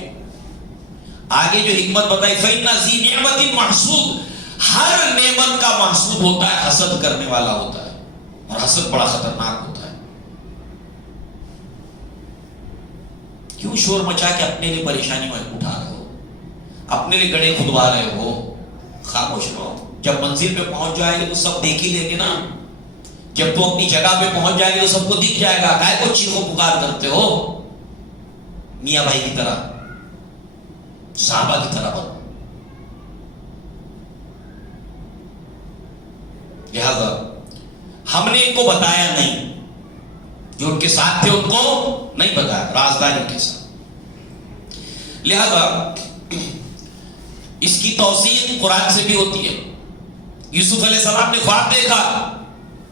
آگے جو حکمت بتائی فَإِنَّ ذِي نِعْمَةٍ مَحْسُودٍ، ہر نعمت کا محسود ہوتا ہے، حسد کرنے والا ہوتا ہے، اور حسد بڑا خطرناک ہوتا ہے۔ کیوں شور مچا کے اپنے لیے پریشانی میں اٹھا رہے ہو، اپنے لیے گڑے کھدوا رہے ہو؟ خاموش رہو، جب منزل پہ پہنچ جائے گے تو سب دیکھ ہی لیں گے نا، جب تو اپنی جگہ پہ پہنچ جائے گے تو سب کو دکھ جائے گا، کائے کو چیخو پکار کرتے ہو؟ میاں بھائی کی طرح، صحابہ کی طرح بنو۔ لہذا ہم نے ان کو بتایا نہیں، جو ان کے ساتھ تھے ان کو نہیں بتایا، رازداری کے ساتھ۔ لہذا اس کی توثیق قرآن سے بھی ہوتی ہے۔ یوسف علیہ السلام نے خواب دیکھا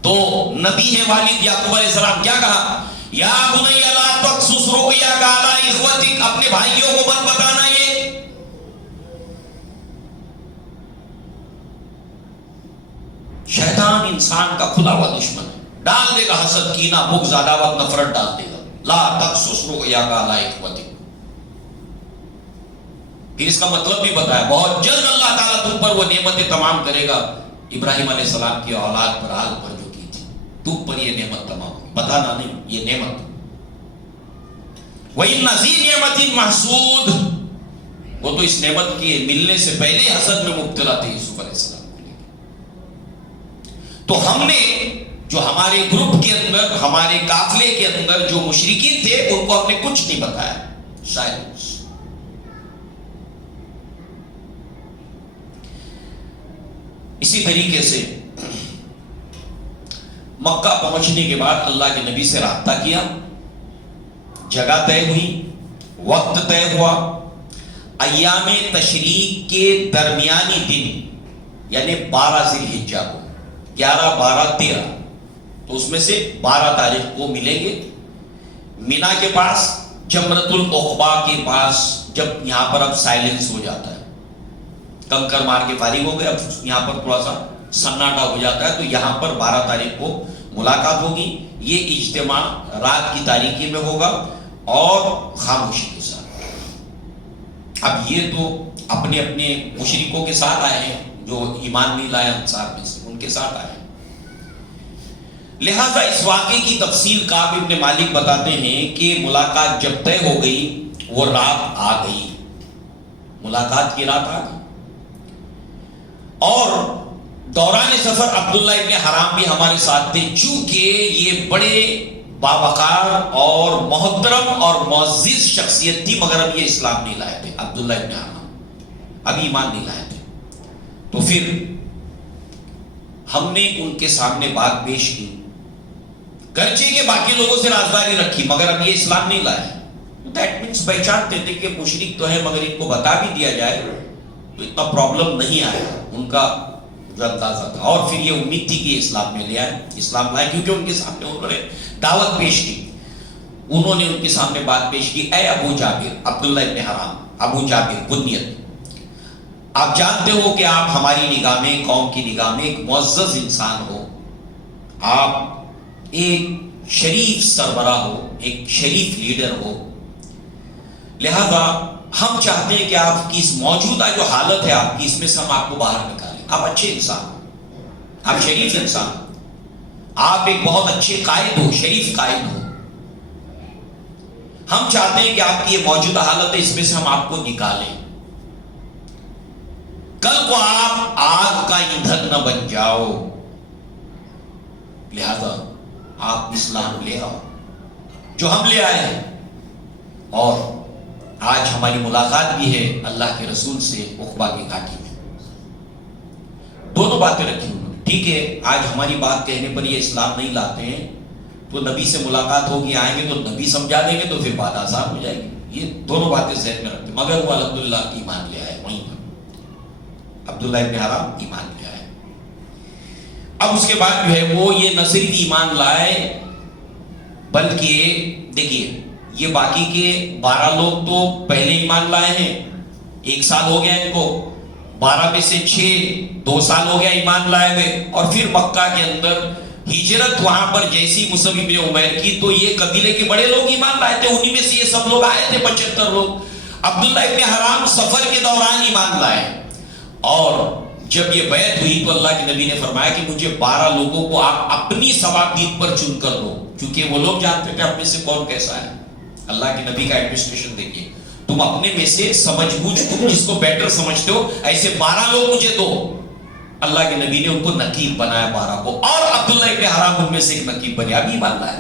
تو نبی ہے والد یعقوب علیہ السلام کیا کہا؟ یا بنی لا تقصص رؤیاک علی اخوتک، اپنے بھائیوں کو مت بتانا یہ۔ شیطان انسان کا کھلا ہوا دشمن ہے، ڈال دے گا حسد، کینہ، بغض، عداوت، نفرت ڈال دے گا۔ لا تقصص رؤیاک علی اخوتک، پھر اس کا مطلب بھی بتایا، بہت جلد اللہ تعالیٰ تم پر وہ نعمتیں تمام کرے گا ابراہیم علیہ السلام کی اولاد پر، آل پر جو کی تھی، تم پر یہ نعمت تمام ہوگی، بتانا نہیں، یہ نعمت۔ وَإِنَّ ذِي نِعْمَةٍ مَحْسُودٍ، وہ تو اس نعمت کی ملنے سے پہلے حسد میں مبتلا تھے یوسف علیہ السلام کو لے کے۔ تو ہم نے جو ہمارے گروپ کے اندر، ہمارے قافلے کے اندر جو مشرکین تھے ان کو ہم نے کچھ نہیں بتایا، سائلنس۔ اسی طریقے سے مکہ پہنچنے کے بعد اللہ کے نبی سے رابطہ کیا، جگہ طے ہوئی، وقت طے ہوا، ایام تشریق کے درمیانی دن یعنی 12 ذی الحجہ کو، 11، 12، 13، تو اس میں سے 12 تاریخ کو ملیں گے مینا کے پاس، جمرۃ العقبہ کے پاس، جب یہاں پر اب سائلنس ہو جاتا ہے، کنکر مار کے فارغ ہو گئے، اب یہاں پر تھوڑا سا سناٹا ہو جاتا ہے، تو یہاں پر 12 تاریخ کو ملاقات ہوگی۔ یہ اجتماع رات کی تاریکی میں ہوگا اور خاموشی کے ساتھ۔ اب یہ تو اپنے اپنے مشرکوں کے ساتھ آئے ہیں، جو ایمان نہیں لائے انصار میں سے، ان کے ساتھ آئے ہیں۔ لہذا اس واقعے کی تفصیل کعب ابن مالک بتاتے ہیں کہ ملاقات جب طے ہو گئی، وہ رات آ گئی، ملاقات کی رات آ گئی، اور دوران سفر عبداللہ ابن حرام بھی ہمارے ساتھ تھے، چونکہ یہ بڑے باوقار اور محترم اور معزز شخصیت تھی، مگر اب یہ اسلام نہیں لائے تھے، عبداللہ ابن حرام ابھی ایمان نہیں لائے تھے۔ تو پھر ہم نے ان کے سامنے بات پیش کی، گرچہ کہ باقی لوگوں سے رازداری رکھی، مگر اب یہ اسلام نہیں لائے۔ دیٹ مینس پہچانتے تھے کہ مشرک تو ہے، مگر ان کو بتا بھی دیا جائے تو اتنا پرابلم نہیں آئے گا، ان کا اندازہ تھا، اور پھر یہ امید تھی کہ اسلام میں لے آئے، اسلام لائے، کیونکہ ان کے سامنے انہوں نے دعوت پیش کی، انہوں نے ان کے سامنے بات پیش کی، اے ابو جابر، عبداللہ ابن حرام، ابو جابر کنیت، آپ جانتے ہو کہ آپ ہماری نگاہ میں، قوم کی نگاہ میں ایک معزز انسان ہو، آپ ایک شریف سربراہ ہو، ایک شریف لیڈر ہو، لہذا ہم چاہتے ہیں کہ آپ کی اس موجودہ جو حالت ہے آپ کی، اس میں سے ہم آپ کو باہر نکالیں۔ آپ اچھے انسان ہو، آپ شریف انسان ہو، آپ ایک بہت اچھے قائد ہو، شریف قائد ہو، ہم چاہتے ہیں کہ آپ کی یہ موجودہ حالت ہے، اس میں سے ہم آپ کو نکالیں، کل کو آپ آگ کا ایندھن نہ بن جاؤ، لہذا آپ اسلام لے آؤ جو ہم لے آئے ہیں۔ اور آج ہماری ملاقات بھی ہے اللہ کے رسول سے عقبہ کی گھاٹی میں، دونوں باتیں رکھی انہوں نے، ٹھیک ہے آج ہماری بات کہنے پر یہ اسلام نہیں لاتے ہیں تو نبی سے ملاقات ہوگی، آئیں گے تو نبی سمجھا دیں گے تو پھر بات آسان ہو جائے گی، یہ دونوں باتیں ذہن میں رکھتے، مگر وہ الحمدللہ ایمان لے آئے، وہیں پر عبداللہ ابن حرام ایمان لے آئے۔ اب اس کے بعد جو ہے وہ یہ نہ صرف ایمان لائے بلکہ دیکھیے یہ باقی کے 12 لوگ تو پہلے ایمان لائے ہیں، 1 سال ہو گیا ان کو، 12 میں سے 6 2 سال ہو گیا ایمان لائے ہوئے، اور پھر مکہ کے اندر ہجرت وہاں پر جیسی مصعب بن عمیر کی تو یہ قبیلے کے بڑے لوگ ایمان لائے تھے، انہی میں سے یہ سب لوگ آئے تھے 75 لوگ۔ عبداللہ ابن حرام سفر کے دوران ایمان لائے، اور جب یہ بیعت ہوئی تو اللہ کے نبی نے فرمایا کہ مجھے 12 لوگوں کو آپ اپنی ثوابدید پر چن کر دو، کیونکہ وہ لوگ جانتے تھے اپنے سے کون کیسا ہے۔ اللہ کے نبی کا ایڈمنسٹریشن دیکھیے، تم اپنے میں سے سمجھ بوجھ تم جس کو بیٹر سمجھتے ہو ایسے 12 لوگ مجھے دو۔ اللہ کے نبی نے ان کو نقیب بنایا 12 کو، اور عبداللہ ابن حرام ان میں سے ایک نقیب بنے، ابھی مان ہے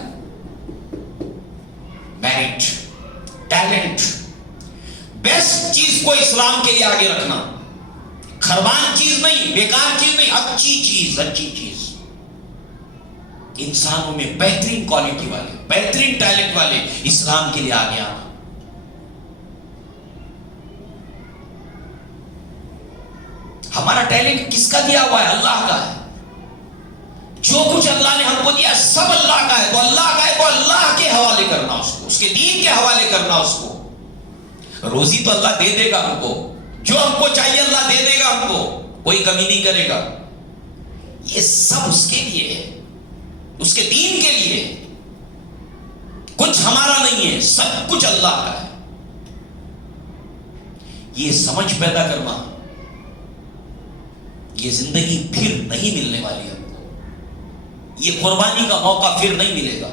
میرٹ، ٹیلنٹ، بیسٹ چیز کو اسلام کے لیے آگے رکھنا، خربان چیز نہیں، بیکار چیز نہیں، اچھی چیز، اچھی چیز، انسانوں میں بہترین کوالٹی والے، بہترین ٹیلنٹ والے اسلام کے لیے آگے آنا۔ ہمارا ٹیلنٹ کس کا دیا ہوا ہے؟ اللہ کا ہے، جو کچھ اللہ نے ہم کو دیا سب اللہ کا ہے، تو اللہ کا ہے تو اللہ کے حوالے کرنا اس کو، اس کے دین کے حوالے کرنا اس کو۔ روزی تو اللہ دے دے گا ہم کو، جو ہم کو چاہیے اللہ دے دے گا ہم کو، کوئی کمی نہیں کرے گا، یہ سب اس کے لیے ہے، اس کے دین کے لیے، کچھ ہمارا نہیں ہے، سب کچھ اللہ کا ہے۔ یہ سمجھ پیدا کرنا، یہ زندگی پھر نہیں ملنے والی ہم کو، یہ قربانی کا موقع پھر نہیں ملے گا۔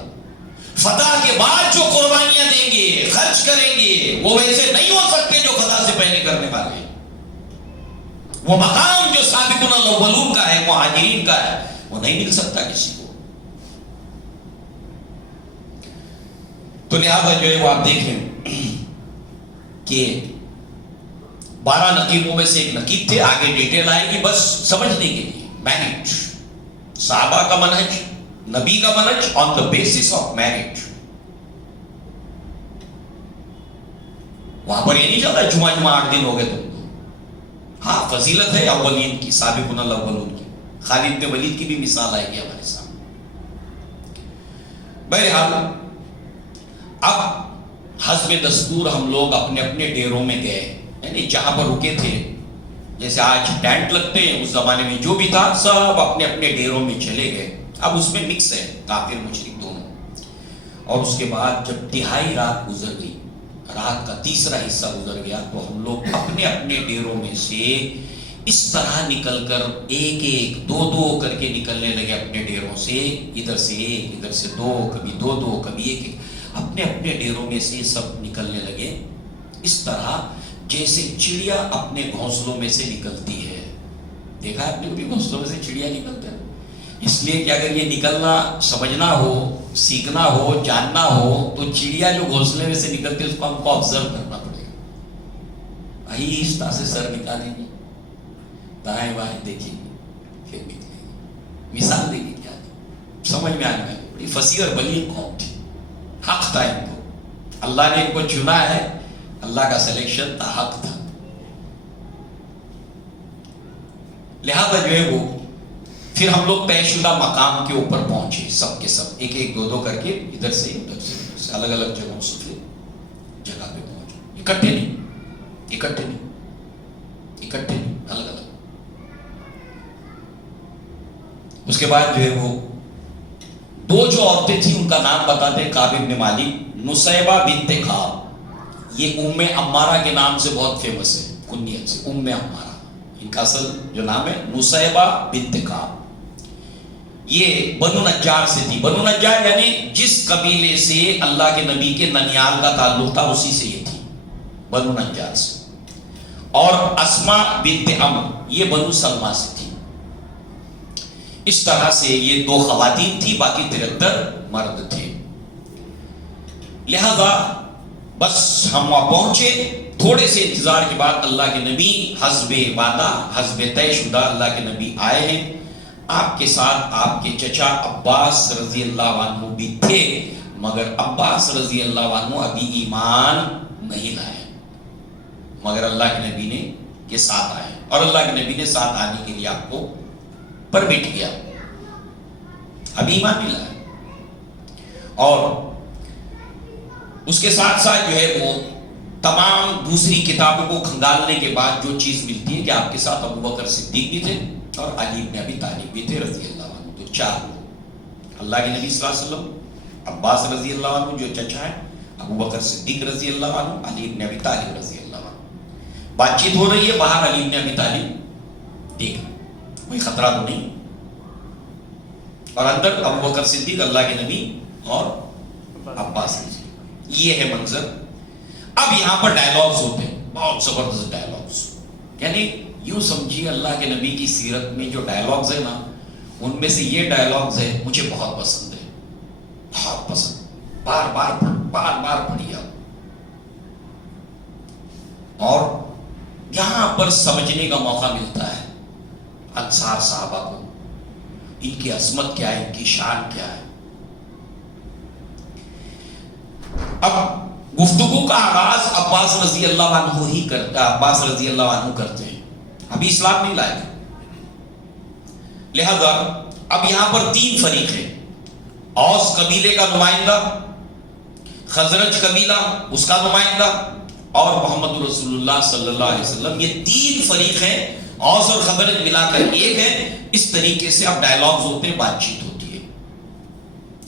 فتح کے بعد جو قربانیاں دیں گے، خرچ کریں گے، وہ ویسے نہیں ہو سکتے جو فتح سے پہلے کرنے والے ہیں۔ وہ مقام جو سابقون الاولون کا ہے، مہاجرین کا ہے، وہ نہیں مل سکتا کسی کو۔ تو لہذا جو ہے وہ آپ دیکھیں کہ 12 نقیبوں میں سے ایک نقیب تھے، آگے ڈیٹیل آئے گی بس سمجھنے کے لیے۔ میرٹ، صحابہ کا منہج، نبی کا منہج، آن دا بیسس آف میرٹ۔ وہاں پر یہ نہیں چلتا جمعہ 8 دن ہو گئے تم کو، ہاں فضیلت ہے اولین کی، سابقون الاولون کی، خالد بن ولید کی بھی مثال آئے گی ہمارے سامنے۔ بہرحال اب حسب دستور ہم لوگ اپنے اپنے ڈیروں میں گئے، یعنی جہاں پر رکے تھے، جیسے آج ٹینٹ لگتے ہیں، اس زمانے میں جو بھی تھا سب اپنے اپنے ڈیروں میں چلے گئے۔ اب اس میں مکس ہے کافر مشرک دونوں۔ اور اس کے بعد جب تہائی رات گزر گئی، رات کا تیسرا حصہ گزر گیا، تو ہم لوگ اپنے اپنے ڈیروں میں سے اس طرح نکل کر ایک ایک دو دو کر کے نکلنے لگے اپنے ڈیروں سے، ادھر سے ایک، ادھر سے دو، کبھی دو دو، کبھی ایک ایک، اپنے اپنے ڈیروں میں سے سب نکلنے لگے، اس طرح جیسے چڑیا اپنے گھونسلوں میں سے نکلتی ہے۔ دیکھا آپ نے بھی گھونسلوں میں سے چڑیا نکلتا ہے، اس لیے کہ اگر یہ نکلنا سمجھنا ہو، سیکھنا ہو، جاننا ہو، تو چڑیا جو گھونسلے میں سے نکلتی ہے اس کو ہم کو آبزرو کرنا پڑے گا۔ آہستہ سے سر نکالیں گے، دائیں بائیں دیکھیں گے، پھر نکلیں گے۔ مثال دیں گے کیا سمجھ میں آنے میں، بڑی فصیح اور بلیغ قوم تھی، حق تھا ان کو، اللہ نے ان کو چنا ہے، اللہ کا سلیکشن تھا، حق تھا۔ لہذا جو ہے وہ پھر ہم لوگ طے شدہ مقام کے اوپر پہنچے، سب کے سب ایک ایک دو کر کے، ادھر سے ادھر سے الگ الگ جگہوں سے پھر جگہ پہ پہنچے، اکٹھے نہیں، الگ الگ۔ اس کے بعد جو ہے وہ دو جو عورتیں تھیں ان کا نام بتاتے ہیں، کعب بن مالک، نصیبہ بنت کعب، یہ ام عمارہ کے نام سے بہت فیمس ہے، کنیت سے ام عمارہ، ان کا اصل جو نام ہے نصیبہ بنت کعب۔ یہ بنو نجار سے تھی، بنو نجار یعنی جس قبیلے سے اللہ کے نبی کے ننیال کا تعلق تھا اسی سے یہ تھی، بنو نجار سے۔ اور اسماء بنت عمرو یہ بنو سلمہ سے تھی۔ اس طرح سے یہ دو خواتین تھی، باقی 73 مرد تھے۔ لہذا بس ہم وہاں پہنچے، تھوڑے سے انتظار کے بعد اللہ کے نبی حسب وعدہ، حسب طے شدہ اللہ کے نبی آئے ہیں۔ آپ کے ساتھ آپ کے چچا عباس رضی اللہ عنہ بھی تھے، مگر عباس رضی اللہ عنہ ابھی ایمان نہیں لائے، مگر اللہ کے نبی نے کے ساتھ آئے، اور اللہ کے نبی نے ساتھ آنے کے لیے آپ کو پرمٹ کیا، ابھی ایمان نہیں لائے۔ اور اس کے ساتھ ساتھ جو ہے وہ تمام دوسری کتابوں کو کھنگالنے کے بعد جو چیز ملتی ہے کہ آپ کے ساتھ ابو بکر صدیق بھی تھے اور علی بن ابی طالب بھی تھے رضی اللہ عنہ، تو 4 لوگ، اللہ کے نبی صلی اللہ علیہ وسلم، عباس رضی اللہ عنہ جو چچا ہے، ابو بکر صدیق رضی اللہ عنہ، علی بن ابی طالب رضی اللہ عنہ۔ بات چیت ہو رہی ہے، باہر علی بن ابی طالب دیکھ، کوئی خطرہ تو نہیں، اور اندر ابو بکر صدیق، اللہ کے نبی اور عباس رضی، یہ ہے منظر۔ اب یہاں پر ڈائلاگز ہوتے ہیں، بہت زبردست ڈائلاگز، یعنی یوں سمجھیے اللہ کے نبی کی سیرت میں جو ڈائلاگز ہیں نا، ان میں سے یہ ڈائلاگز ہے مجھے بہت پسند ہے، بہت پسند، بار بار پڑھیے آپ، اور یہاں پر سمجھنے کا موقع ملتا ہے انصار صحابہ کو، ان کی عظمت کیا ہے، ان کی شان کیا ہے۔ اب گفتگو کا آغاز عباس رضی اللہ عنہ ہی کرتا، عباس رضی اللہ عنہ کرتے ہیں، ابھی اسلام نہیں لائے، لہذا اب یہاں پر 3 فریق ہیں، اوس قبیلے کا نمائندہ، خزرج قبیلہ اس کا نمائندہ، اور محمد رسول اللہ صلی اللہ علیہ وسلم، یہ 3 فریق ہیں، اوس اور خزرج ملا کر ایک ہے۔ اس طریقے سے اب ڈائلاگز ہوتے ہیں، بات چیت ہوتی ہے،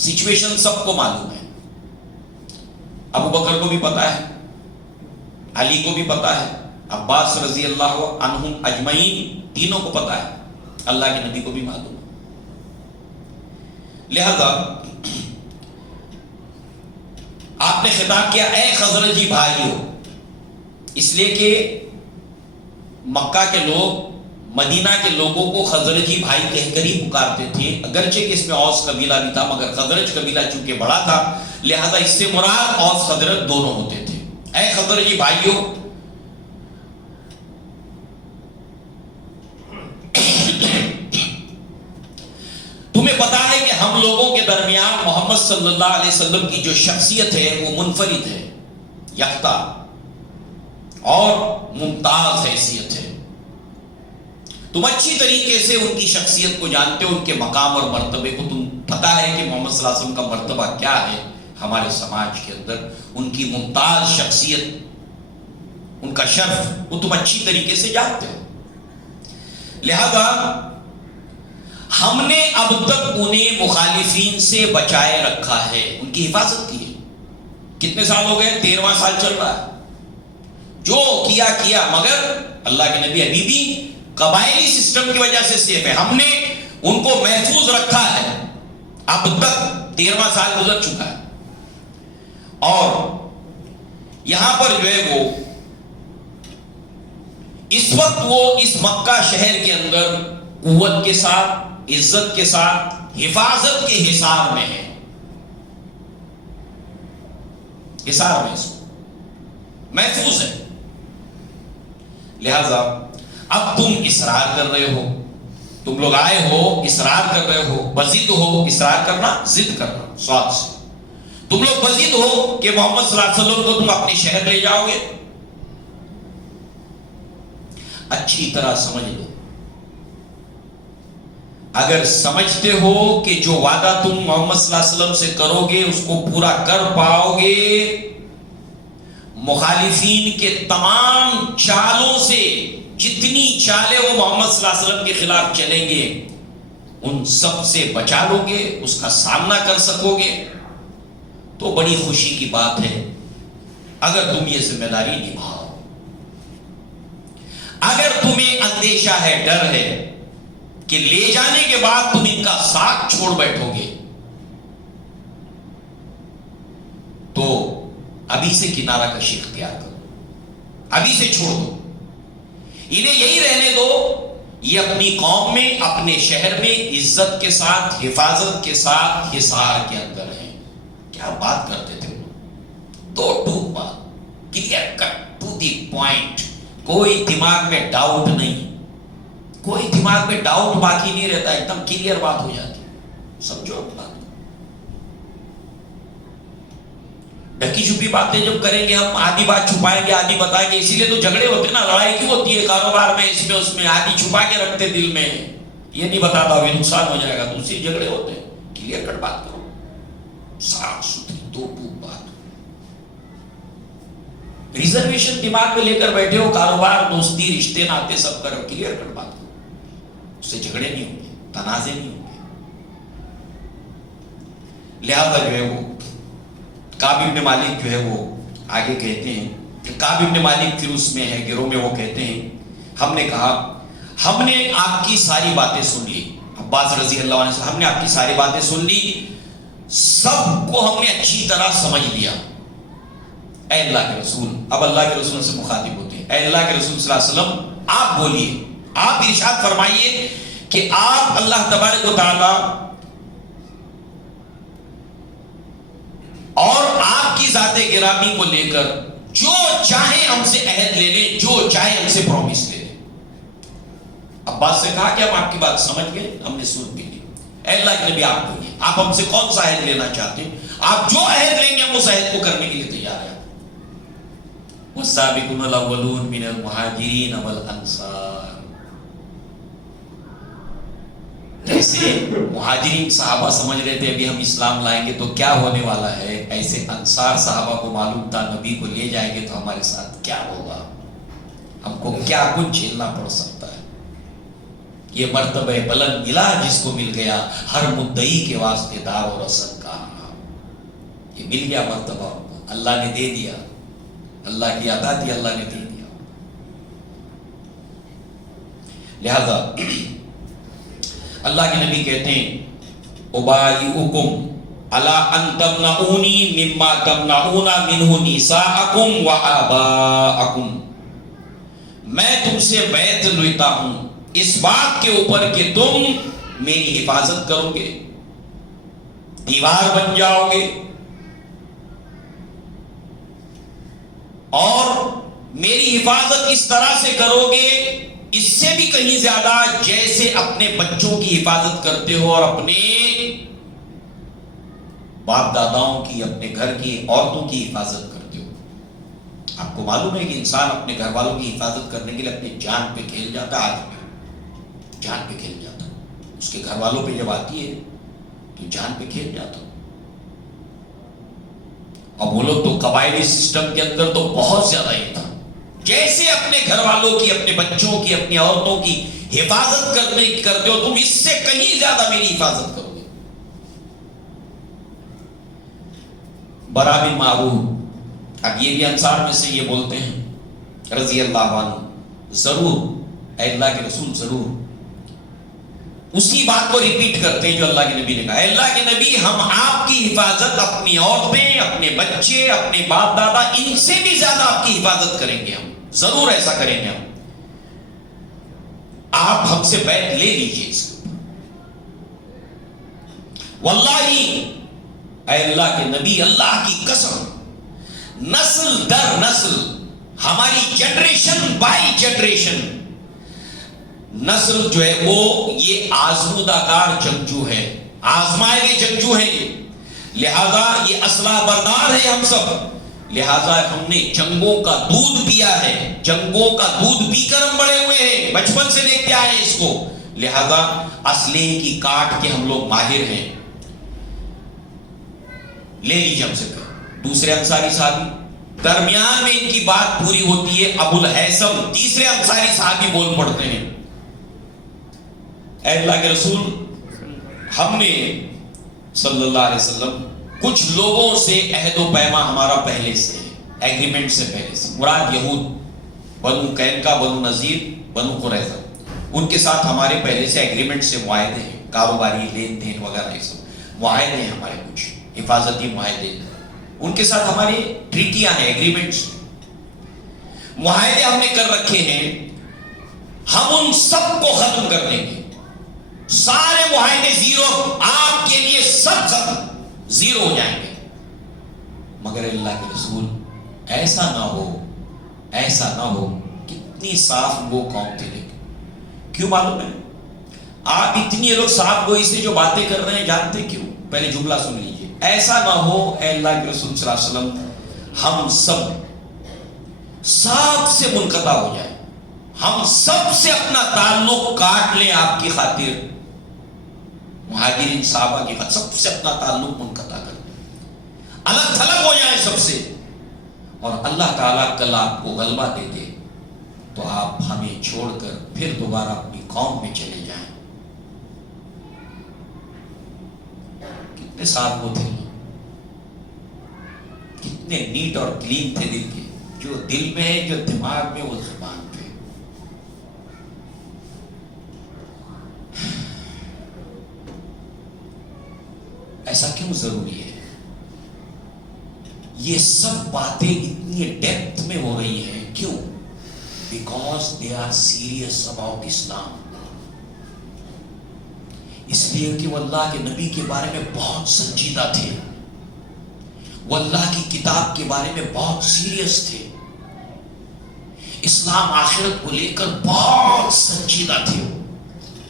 سچویشن سب کو معلوم ہے، ابو بکر کو بھی پتا ہے، علی کو بھی پتا ہے، عباس رضی اللہ عنہم اجمعین تینوں کو پتا ہے، اللہ کے نبی کو بھی معلوم ہے۔ لہذا آپ نے خطاب کیا، اے خزرجی بھائیو، اس لیے کہ مکہ کے لوگ مدینہ کے لوگوں کو خزرجی بھائی کہہ کر ہی پکارتے تھے، اگرچہ کہ اس میں اوس قبیلہ بھی تھا، مگر خزرج قبیلہ چونکہ بڑا تھا لہذا اس سے مراد اوس خزرج دونوں ہوتے تھے۔ اے خزرجی بھائیو، تمہیں پتا ہے کہ ہم لوگوں کے درمیان محمد صلی اللہ علیہ وسلم کی جو شخصیت ہے وہ منفرد ہے، یکتا اور ممتاز حیثیت ہے۔ تم اچھی طریقے سے ان کی شخصیت کو جانتے ہو، ان کے مقام اور مرتبے کو، تم پتا ہے کہ محمد صلی اللہ علیہ وسلم کا مرتبہ کیا ہے ہمارے سماج کے اندر، ان کی ممتاز شخصیت، ان کا شرف، وہ تم اچھی طریقے سے جانتے ہو۔ لہذا ہم نے اب تک انہیں مخالفین سے بچائے رکھا ہے، ان کی حفاظت کی ہے۔ کتنے سال ہو گئے؟ 13واں سال چل رہا ہے، جو کیا مگر اللہ کے نبی ابھی بھی قبائلی سسٹم کی وجہ سے سیف ہے، ہم نے ان کو محفوظ رکھا ہے، اب تک 13واں سال گزر چکا ہے۔ اور یہاں پر جو ہے وہ اس وقت وہ اس مکہ شہر کے اندر قوت کے ساتھ، عزت کے ساتھ، حفاظت کے حصار میں ہے، حصار میں اس محفوظ ہے۔ لہذا اب تم اصرار کر رہے ہو، تم لوگ آئے ہو اصرار کر رہے ہو، بضد ہو، اصرار کرنا ضد کرنا سواد سے، تم لوگ بضد ہو کہ محمد صلی اللہ علیہ وسلم کو تم اپنے شہر لے جاؤ گے۔ اچھی طرح سمجھ لو، اگر سمجھتے ہو کہ جو وعدہ تم محمد صلی اللہ علیہ وسلم سے کرو گے اس کو پورا کر پاؤ گے، مخالفین کے تمام چالوں سے، جتنی چالیں وہ محمد صلی اللہ علیہ وسلم کے خلاف چلیں گے ان سب سے بچا لو گے، اس کا سامنا کر سکو گے، تو بڑی خوشی کی بات ہے اگر تم یہ ذمہ داری نبھاؤ۔ اگر تمہیں اندیشہ ہے، ڈر ہے کہ لے جانے کے بعد تم ان کا ساتھ چھوڑ بیٹھو گے، تو ابھی سے کنارہ کشی اختیار کرو، ابھی سے چھوڑ دو، انہیں یہی رہنے دو، یہ اپنی قوم میں، اپنے شہر میں عزت کے ساتھ، حفاظت کے ساتھ حصار کے اندر ہیں۔ کیا بات کرتے تھے وہ، دو ٹوک بات، clear cut to the point, کوئی دماغ میں ڈاؤٹ نہیں، کوئی دماغ میں ڈاؤٹ باقی نہیں رہتا، ایک دم کلیئر بات ہو جاتی، سمجھو بات۔ ڈھکی چھپی باتیں جب کریں گے ہم، آدھی بات چھپائیں گے آدھی بتائیں گے، اسی لیے تو جھگڑے ہوتے ہیں نا، لڑائی کیوں ہوتی ہے کاروبار میں، اس میں اس میں، آدھی چھپا کے رکھتے دل میں، یہ نہیں بتاتا ہوئے نقصان ہو جائے گا، تو اسی جھگڑے ہوتے ہیں۔ کلیئر کٹ بات کرو، صاف ستھری دو ٹوک بات۔ ریزرویشن دماغ میں لے کر بیٹھے ہو، کاروبار، دوستی، رشتے، ناتے سب کر، کلیئر کٹ بات کرو، اس سے جھگڑے نہیں ہوں گے، تنازع نہیں ہوں گے۔ لہذا جو ہے وہ کعب ابن مالک جو ہے وہ آگے کہتے ہیں کہ کعب ابن مالک پھر اس میں ہے گروہ میں، وہ کہتے ہیں ہم نے کہا ہم نے آپ کی ساری باتیں سن لی، عباس رضی اللہ عنہ سے، ہم نے آپ کی ساری باتیں سن لی، سب کو ہم نے اچھی طرح سمجھ لیا۔ اے اللہ کے رسول، اب اللہ کے رسول سے مخاطب ہوتے ہیں، اے اللہ کے رسول صلی اللہ علیہ وسلم آپ بولیے، آپ ارشاد فرمائیے کہ آپ اللہ تبارک و تعالی اور آپ کی ذات گرامی کو لے کر جو چاہے ہم سے عہد لے لیں، جو چاہے ہم سے پرومس لے لیں۔ عباس سے کہا کہ ہم آپ کی بات سمجھ گئے، ہم نے سن بھی لی، اے اللہ کے نبی آپ بولیے، آپ ہم سے کون سا عہد لینا چاہتے ہیں، آپ جو عہد لیں گے ہم اس عہد کو کرنے کے لیے تیار ہیں۔ والسابقون الاولون من المہاجرین والانصار، جیسے مہاجرین صحابہ سمجھ رہے تھے ابھی ہم اسلام لائیں گے تو کیا ہونے والا ہے، ایسے انصار صحابہ کو معلوم تھا نبی کو لے جائیں گے تو ہمارے ساتھ کیا ہوگا، ہم کو کیا کچھ جھیلنا پڑ سکتا ہے۔ یہ مرتبہ بلند ملا جس کو مل گیا ہر مدعی کے واسطے دار و رسد کا، یہ مل گیا مرتبہ، اللہ نے دے دیا، اللہ کی عطا تھی، اللہ نے دے دیا۔ لہذا اللہ کے نبی کہتے ہیں ابایعکم علی ان تمنعونی مما تمنعون منہ نساءکم و آباءکم، میں تم سے بیعت لیتا ہوں اس بات کے اوپر کہ تم میری حفاظت کرو گے، دیوار بن جاؤ گے، اور میری حفاظت اس طرح سے کرو گے، اس سے بھی کہیں زیادہ جیسے اپنے بچوں کی حفاظت کرتے ہو اور اپنے باپ داداؤں کی، اپنے گھر کی عورتوں کی حفاظت کرتے ہو۔ آپ کو معلوم ہے کہ انسان اپنے گھر والوں کی حفاظت کرنے کے لیے اپنی جان پہ کھیل جاتا ہے، آدمی جان پہ کھیل جاتا ہے، اس کے گھر والوں پہ جب آتی ہے تو جان پہ کھیل جاتا ہے۔ اب وہ لوگ تو قبائلی سسٹم کے اندر تو بہت زیادہ ہی تھا، جیسے اپنے گھر والوں کی، اپنے بچوں کی، اپنی عورتوں کی حفاظت کرتے ہو، تم اس سے کہیں زیادہ میری حفاظت کرو گے۔ برا بن معروف، اب یہ بھی انصار میں سے یہ بولتے ہیں رضی اللہ عنہ، ضرور اے اللہ کے رسول، ضرور اسی بات کو ریپیٹ کرتے ہیں جو اللہ کے نبی نے کہا، اے اللہ کے نبی ہم آپ کی حفاظت، اپنی عورتیں، اپنے بچے، اپنے باپ دادا، ان سے بھی زیادہ آپ کی حفاظت کریں گے، ہم ضرور ایسا کریں گے، ہم آپ ہم سے بیعت لے لیجیے اس کو۔ واللہ اے اللہ کے نبی، اللہ کی قسم، نسل در نسل، ہماری جنریشن بائی جنریشن، نسل جو ہے وہ یہ آزمودہ کار جنگجو ہے، آزمائے ہوئے جنگجو ہیں یہ، لہذا یہ اسلحہ بردار ہے ہم سب، لہذا ہم نے جنگوں کا دودھ پیا ہے، جنگوں کا دودھ پی کر ہم بڑے ہوئے ہیں، بچپن سے دیکھتے آئے ہیں اس کو، لہذا اسلحے کی کاٹ کے ہم لوگ ماہر ہیں، لے لیجیے ہم سے پھر۔ دوسرے انصاری صحابی، درمیان میں ان کی بات پوری ہوتی ہے، ابو الہیثم تیسرے انصاری صحابی بول پڑتے ہیں، اے اللہ کے رسول، ہم نے صلی اللہ علیہ وسلم کچھ لوگوں سے عہد و پیما ہمارا پہلے سے ہے، ایگریمنٹ سے پہلے سے، مراد یہود، بنو قینقاع، بنو نذیر، بنو قریظہ، ان کے ساتھ ہمارے پہلے سے ایگریمنٹ سے معاہدے ہیں، کاروباری لین دین وغیرہ یہ سب معاہدے ہیں ہمارے، کچھ حفاظتی معاہدے، ان کے ساتھ ہماری ٹریٹیاں ہیں، ایگریمنٹس، معاہدے ہم نے کر رکھے ہیں، ہم ان سب کو ختم کر دیں گے، سارے معاہدے زیرو، آپ کے لیے سب ختم، زیرو ہو جائیں گے، مگر اللہ کے رسول ایسا نہ ہو، ایسا نہ ہو۔ کتنی صاف وہ قوم تھی، لیکن کیوں معلوم ہے؟ آپ اتنی لوگ صاف گوئی سے جو باتیں کر رہے ہیں، جانتے کیوں؟ پہلے جملہ سن لیجئے، ایسا نہ ہو اے اللہ کے رسول صلی اللہ علیہ وسلم، ہم سب سب سے منقطع ہو جائیں، ہم سب سے اپنا تعلق کاٹ لیں آپ کی خاطر، مہاجرین صحابہ کی خاطر سب سے اپنا تعلق منقطع کر دیں، الگ تھلگ ہو جائیں سب سے، اور اللہ تعالیٰ کل آپ کو غلبہ دے دے تو آپ ہمیں چھوڑ کر پھر دوبارہ اپنی قوم میں چلے جائیں۔ کتنے صاف وہ تھے، کتنے نیٹ اور کلین تھے دل کے، جو دل میں ہے، جو دماغ میں، وہ زبان پہ۔ ایسا کیوں ضروری ہے؟ یہ سب باتیں اتنی ڈیپتھ میں ہو رہی ہیں، کیوں؟ Because they are serious about Islam, اس لیے کہ وہ اللہ کے نبی کے بارے میں بہت سنجیدہ تھے، وہ اللہ کی کتاب کے بارے میں بہت سیریس تھے، اسلام آخرت کو لے کر بہت سنجیدہ تھے،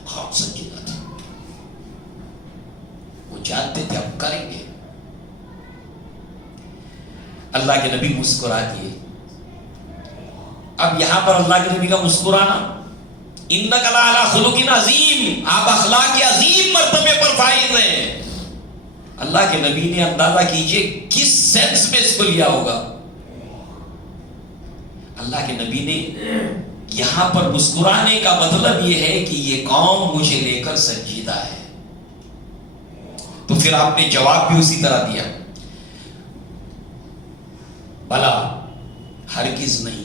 بہت سنجیدہ تھے، وہ جانتے تھے اب کریں گے۔ اللہ کے نبی مسکرا دیے۔ اب یہاں پر اللہ کے نبی کا مسکرانا، انک لعلی خلق عظیم، آپ اخلاق عظیم مرتبے پر فائز ہیں۔ اللہ کے نبی نے اندازہ کیجئے کس سینس میں اس کو لیا ہوگا۔ اللہ کے نبی نے یہاں پر مسکرانے کا مطلب یہ ہے کہ یہ قوم مجھے لے کر سنجیدہ ہے۔ تو پھر آپ نے جواب بھی اسی طرح دیا، بلا، ہرگز نہیں،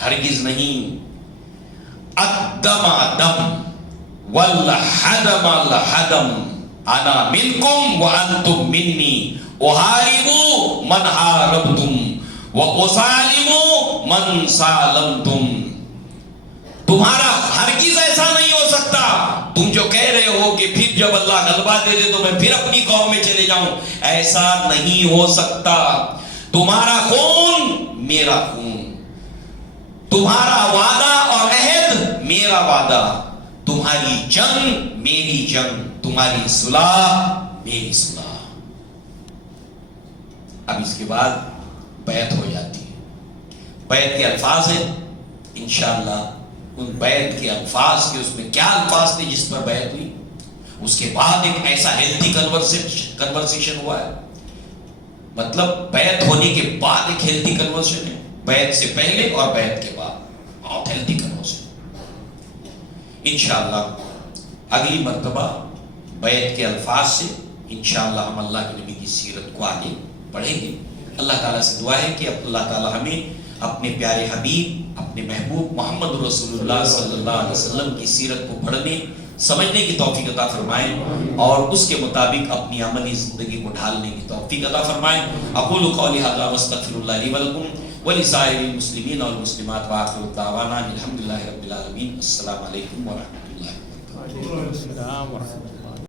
ہرگز نہیں، الدم دم والحدم الحدم، انا منکم وانتم منی، احارب من حاربتم واسالم من سالمتم۔ تمہارا ہرگز ایسا نہیں ہو سکتا، تم جو کہہ رہے ہو کہ پھر جب اللہ غلبہ دے دے تو میں پھر اپنی قوم میں چلے جاؤں، ایسا نہیں ہو سکتا۔ تمہارا خون میرا خون، تمہارا وعدہ اور عہد میرا وعدہ، تمہاری جنگ میری جنگ، تمہاری صلح میری صلح۔ اب اس کے بعد بیعت ہو جاتی ہے، بیعت کے الفاظ ہیں، انشاءاللہ ان بیعت کے الفاظ کے، اس میں کیا الفاظ تھے جس پر بیعت ہوئی، اس کے بعد ایک ایسا ہیلتھی کنورسیشن ہوا ہے، مطلب بیعت ہونے کے بعد ایک ہیلتھی کنورسیشن ہے، بیعت سے پہلے اور بیعت کے بعد بہت ہیلتھی کنورسیشن۔ انشاءاللہ اگلی مرتبہ بیعت کے الفاظ سے انشاءاللہ ہم اللہ کے نبی کی سیرت کو آگے پڑھیں گے۔ اللہ تعالیٰ سے دعا ہے کہ اللہ تعالیٰ ہمیں اپنے پیارے حبیب، اپنے محبوب محمد رسول اللہ صلی اللہ علیہ وسلم کی سیرت کو پڑھنے سمجھنے کی توفیق عطا فرمائیں اور اس کے مطابق اپنی عملی زندگی کو ڈھالنے کی توفیق عطا فرمائیں۔ اقول قولی ھذا واستغفر اللہ لی ولکم ولسائر المسلمین والمسلمات وآخر دعوانا الحمد للہ رب العالمین۔ السلام علیکم ورحمۃ اللہ وبرکاتہ۔